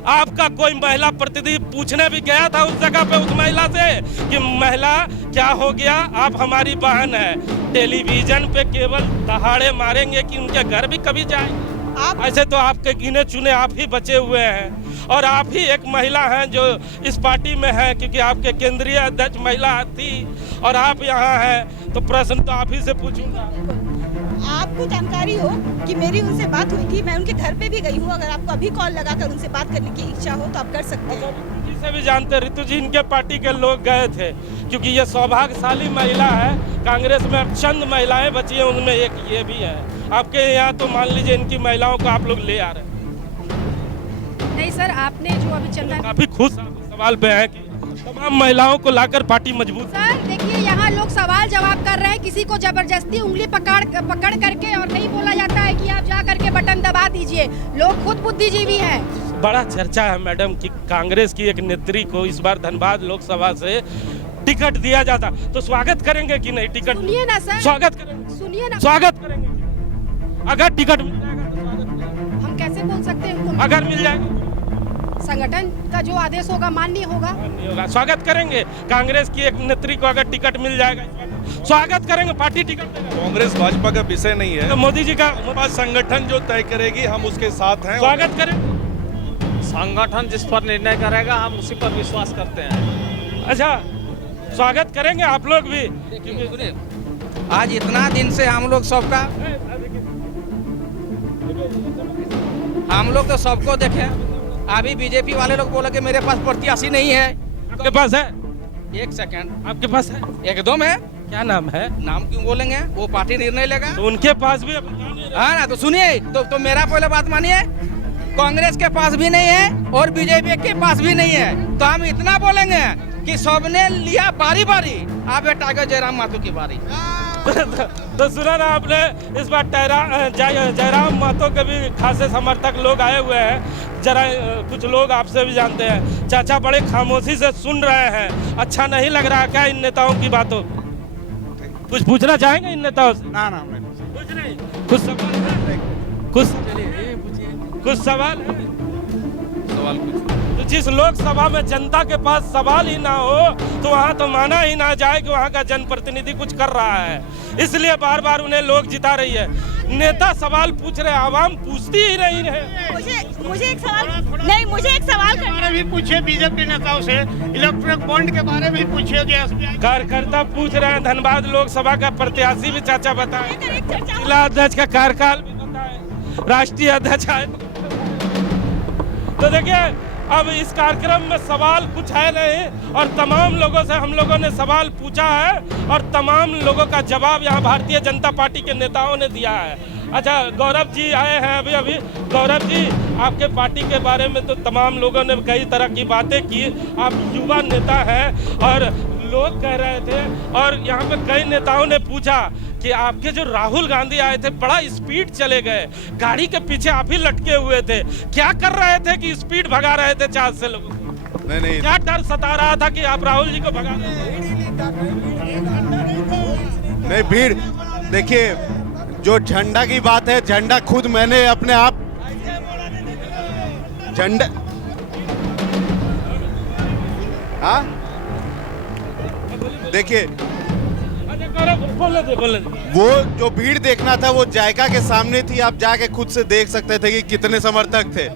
आपका कोई महिला प्रतिनिधि पूछने भी गया था उस जगह पे उस महिला से कि महिला क्या हो गया, आप हमारी बहन है। टेलीविजन पे केवल दहाड़े मारेंगे कि उनके घर भी कभी जाएंगे। ऐसे तो आपके गिने चुने आप ही बचे हुए हैं, और आप ही एक महिला हैं जो इस पार्टी में है, क्योंकि आपके केंद्रीय अध्यक्ष महिला थी और आप यहाँ हैं, तो प्रश्न तो आप ही से पूछूंगा। आपको जानकारी हो कि मेरी उनसे बात हुई थी, मैं उनके घर पे भी गई हूँ। अगर आपको अभी कॉल लगाकर उनसे बात करने की इच्छा हो तो आप कर सकते हैं। ऋतु जी से भी जानते, ऋतु जी इनके पार्टी के लोग गए थे, क्योंकि ये सौभाग्यशाली महिला है। कांग्रेस में चंद महिलाएं बची हैं, उनमें एक ये भी है। आपके यहाँ तो मान लीजिए इनकी महिलाओं को आप लोग ले आ रहे हैं। नहीं सर, आपने जो अभी चंदन, काफी खुश सवाल पे है कि तमाम महिलाओं को लाकर पार्टी मजबूत। सर देखिए, यहाँ लोग सवाल जवाब कर रहे हैं, किसी को जबरदस्ती उंगली पकड़ करके और नहीं बोला जाता है कि आप जा करके बटन दबा दीजिए। लोग खुद बुद्धिजीवी हैं। बड़ा चर्चा है मैडम कि कांग्रेस की एक नेत्री को इस बार धनबाद लोकसभा से टिकट दिया जाता, तो स्वागत करेंगे कि नहीं? टिकट सुनिए ना सर, स्वागत करेंगे, सुनिए ना, स्वागत करेंगे। अगर टिकट मिल जाएगा तो स्वागत करेंगे। हम कैसे बोल सकते हैं उनको? अगर मिल जाएगा, संगठन का जो आदेश होगा मान्य होगा। स्वागत करेंगे। कांग्रेस की एक नेत्री को अगर टिकट मिल जाएगा, स्वागत करेंगे, पार्टी टिकट देगा। कांग्रेस भाजपा का विषय नहीं है, तो मोदी जी का संगठन जो तय करेगी हम उसके साथ हैं। स्वागत करें। संगठन जिस पर निर्णय करेगा हम उसी पर विश्वास करते हैं। अच्छा, स्वागत करेंगे आप लोग भी। सुनिए, आज इतना दिन से हम लोग सबका, हम लोग तो सबको देखे। अभी बीजेपी वाले लोग बोले कि मेरे पास प्रत्याशी नहीं है। आपके पास है? एक सेकंड, आपके पास है? एकदम है। क्या नाम है? नाम क्यों बोलेंगे, वो पार्टी निर्णय लेगा। तो उनके पास भी हाँ ना, तो सुनिए, तो मेरा पहले बात मानिए, कांग्रेस के पास भी नहीं है और बीजेपी के पास भी नहीं है। तो हम इतना बोलेंगे कि सबने लिया बारी बारी, आप बेटा जयराम माथुर की बारी। तो सुना ना आपने, इस बार जयराम महतो के भी खासे समर्थक लोग आए हुए हैं। जरा कुछ लोग आपसे भी जानते हैं। चाचा बड़े खामोशी से सुन रहे हैं, अच्छा नहीं लग रहा क्या इन नेताओं की बातों? कुछ पूछना चाहेंगे इन नेताओं से? ना कुछ नहीं। कुछ सवाल है? कुछ सवाल है? सवाल कुछ। तो जिस लोकसभा में जनता के पास सवाल ही ना हो तो वहाँ तो माना ही ना जाए कि वहाँ का जनप्रतिनिधि कुछ कर रहा है। इसलिए बार बार उन्हें लोग जिता रही है। नेता सवाल पूछ रहे, आवाम पूछती ही नहीं है। मुझे एक सवाल करना भी पूछे बीजेपी नेताओं से, इलेक्ट्रिक बॉन्ड के बारे में पूछे गया। कार्यकर्ता पूछ रहे हैं, धनबाद लोकसभा का प्रत्याशी भी चाचा बताए, जिला अध्यक्ष का कार्यकाल भी बताए, राष्ट्रीय अध्यक्ष आए। तो देखिए, अब इस कार्यक्रम में सवाल कुछ है नहीं और तमाम लोगों से हम लोगों ने सवाल पूछा है और तमाम लोगों का जवाब यहाँ भारतीय जनता पार्टी के नेताओं ने दिया है। अच्छा, गौरव जी आए हैं अभी। गौरव जी, आपके पार्टी के बारे में तो तमाम लोगों ने कई तरह की बातें की। आप युवा नेता हैं और लोग कह रहे थे और यहाँ पे कई नेताओं ने पूछा कि आपके जो राहुल गांधी आए थे बड़ा स्पीड चले गए, गाड़ी के पीछे आप ही लटके हुए थे, क्या कर रहे थे कि स्पीड भगा रहे थे 4 से लोगों को? नहीं, क्या डर सता रहा था कि आप राहुल जी को भगा रहे थे? नहीं, भीड़ देखिए, जो झंडा की बात है, झंडा खुद मैंने अपने आप झंडा, हाँ देखिए, बोले। वो जो भीड़ देखना था वो जायका के सामने थी। आप जाके खुद से देख सकते थे कि कितने समर्थक थे।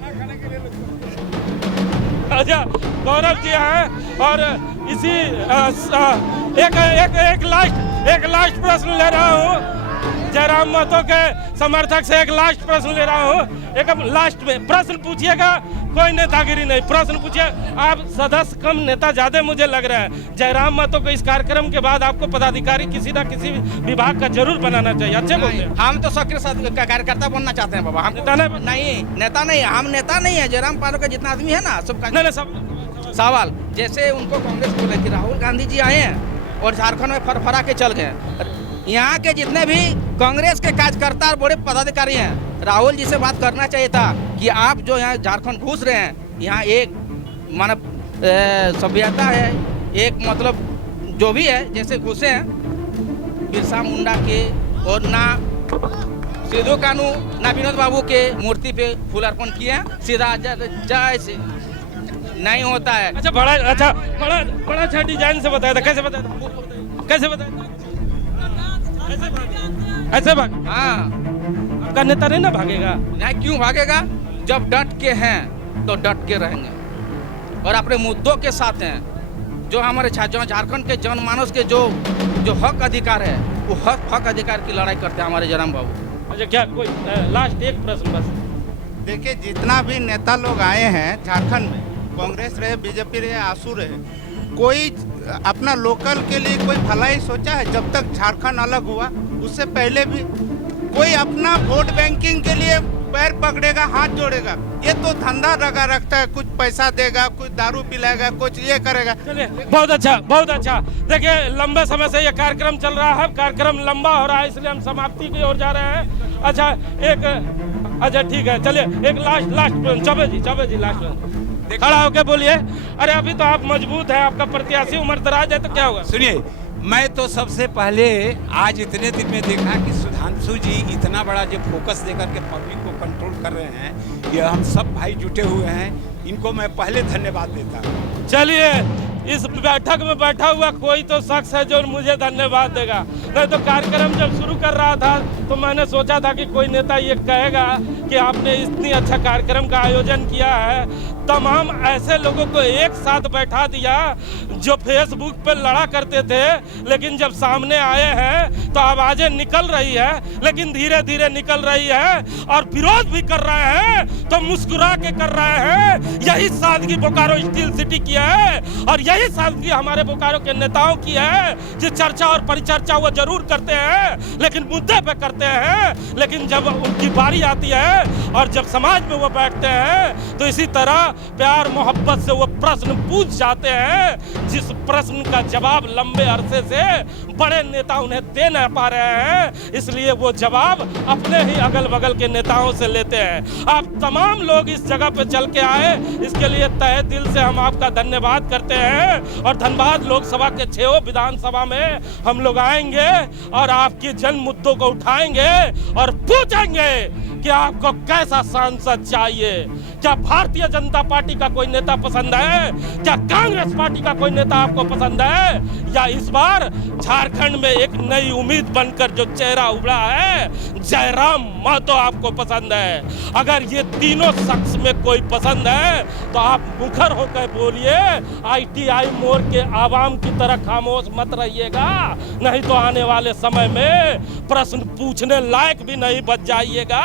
अच्छा, गौरव जी हैं और इसी एक लास्ट प्रश्न ले रहा हूँ। जयराम महतो के समर्थक से एक लास्ट प्रश्न ले रहा हूँ। एक लास्ट में प्रश्न पूछिएगा, कोई नेतागिरी नहीं, प्रश्न पूछिए। आप सदस्य कम, नेता ज्यादा मुझे लग रहा है। जयराम महतो को इस कार्यक्रम के बाद आपको पदाधिकारी किसी न किसी विभाग का जरूर बनाना चाहिए। अच्छे बोलते हैं। हम तो सक्रिय कार्यकर्ता बनना चाहते हैं बाबा। हम नेता नहीं, हम नेता नहीं है। जयराम पालो का जितना आदमी है ना, सबका सब सवाल। जैसे उनको कांग्रेस बोले कि राहुल गांधी जी आए हैं और झारखंड में फरफरा के चल गए। यहाँ के जितने भी कांग्रेस के कार्यकर्ता और बड़े पदाधिकारी हैं, राहुल जी से बात करना चाहिए था कि आप जो यहाँ झारखंड घुस रहे हैं, यहाँ एक मानव सभ्यता है, एक मतलब जो भी है, जैसे घुसे हैं बिरसा मुंडा के और ना सिद्धू कानू ना विनोद बाबू के मूर्ति पे फूल अर्पण किए, सीधा जय से नहीं होता है। अच्छा, बड़ा अच्छा डिजाइन से बताया था। कैसे बताया था? ऐसे भाग? हाँ, आपका नेता नहीं ना भागेगा? नहीं, क्यों भागेगा? जब डट के हैं तो डट के रहेंगे और अपने मुद्दों के साथ हैं। जो हमारे झारखंड के जनमानस के जो हक अधिकार है, वो हक अधिकार की लड़ाई करते हैं हमारे जयराम बाबू। अच्छा, क्या कोई लास्ट एक प्रश्न बस? देखिए, जितना भी नेता लोग आए हैं झारखंड में, कांग्रेस रहे, बीजेपी रहे, आसू रहे, कोई अपना लोकल के लिए कोई भलाई सोचा है? जब तक झारखंड अलग हुआ उससे पहले भी कोई अपना वोट बैंकिंग के लिए पैर पकड़ेगा, हाथ जोड़ेगा? ये तो धंधा लगा रखता है, कुछ पैसा देगा, कुछ दारू पिलाएगा, कुछ ये करेगा। बहुत अच्छा। देखिए, लंबे समय से ये कार्यक्रम चल रहा है, कार्यक्रम लंबा हो रहा है, इसलिए हम समाप्ति की ओर जा रहे हैं। अच्छा, ठीक है, चलिए एक लास्ट चौबे जी लास्ट खड़ा होके बोलिए। अरे अभी तो आप मजबूत हैं, आपका प्रत्याशी उम्र दराज है, तो क्या होगा? सुनिए, मैं तो सबसे पहले आज इतने दिन में देखा कि सुधांशु जी इतना बड़ा जो फोकस देकर के पब्लिक को कंट्रोल कर रहे हैं, ये हम सब भाई जुटे हुए हैं, इनको मैं पहले धन्यवाद देता हूँ। चलिए, इस बैठक में बैठा हुआ कोई तो शख्स है जो मुझे धन्यवाद देगा। नहीं तो कार्यक्रम जब शुरू कर रहा था तो मैंने सोचा था कि कोई नेता ये कहेगा कि आपने इतनी अच्छा कार्यक्रम का आयोजन किया है। तमाम ऐसे लोगों को एक साथ बैठा दिया जो फेसबुक पे लड़ा करते थे, लेकिन जब सामने आए हैं तो आवाजें निकल रही है, लेकिन धीरे धीरे निकल रही है और विरोध भी कर रहे हैं तो मुस्कुरा के कर रहे हैं। यही सादगी बोकारो स्टील सिटी की है और यही सादगी हमारे बोकारो के नेताओं की है, जो चर्चा और परिचर्चा वो जरूर करते हैं लेकिन मुद्दे पे करते हैं। लेकिन जब उनकी बारी आती है और जब समाज में वो बैठते हैं तो इसी तरह प्यार मोहब्बत से वो प्रश्न पूछ जाते हैं, जिस प्रश्न का जवाब लंबे अरसे से बड़े नेता उन्हें दे नहीं पा रहे हैं, इसलिए वो जवाब अपने ही अगल बगल के नेताओं से लेते हैं। आप तमाम लोग इस जगह पे चल के आए, इसके लिए तहे दिल से हम आपका धन्यवाद करते हैं। और धनबाद लोकसभा के 6 विधानसभा में हम लोग आएंगे और आपके जन मुद्दों को उठाएंगे और पूछेंगे कि आपको कैसा सांसद चाहिए। क्या भारतीय जनता पार्टी का कोई नेता पसंद है? क्या कांग्रेस पार्टी का कोई नेता आपको पसंद है? या इस बार झारखंड में एक नई उम्मीद बनकर जो चेहरा उभरा है, जयराम महतो आपको पसंद है? अगर ये तीनों शख्स में कोई पसंद है तो आप मुखर होकर बोलिए, ITI मोड़ के आवाम की तरह खामोश मत रहिएगा, नहीं तो आने वाले समय में प्रश्न पूछने लायक भी नहीं बच जाइएगा,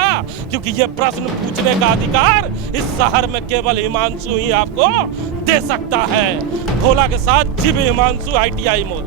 क्योंकि ये प्रश्न पूछने का अधिकार इस शहर में केवल हिमांशु ही आपको दे सकता है। भोला के साथ जीव हिमांशु, ITI मोड़।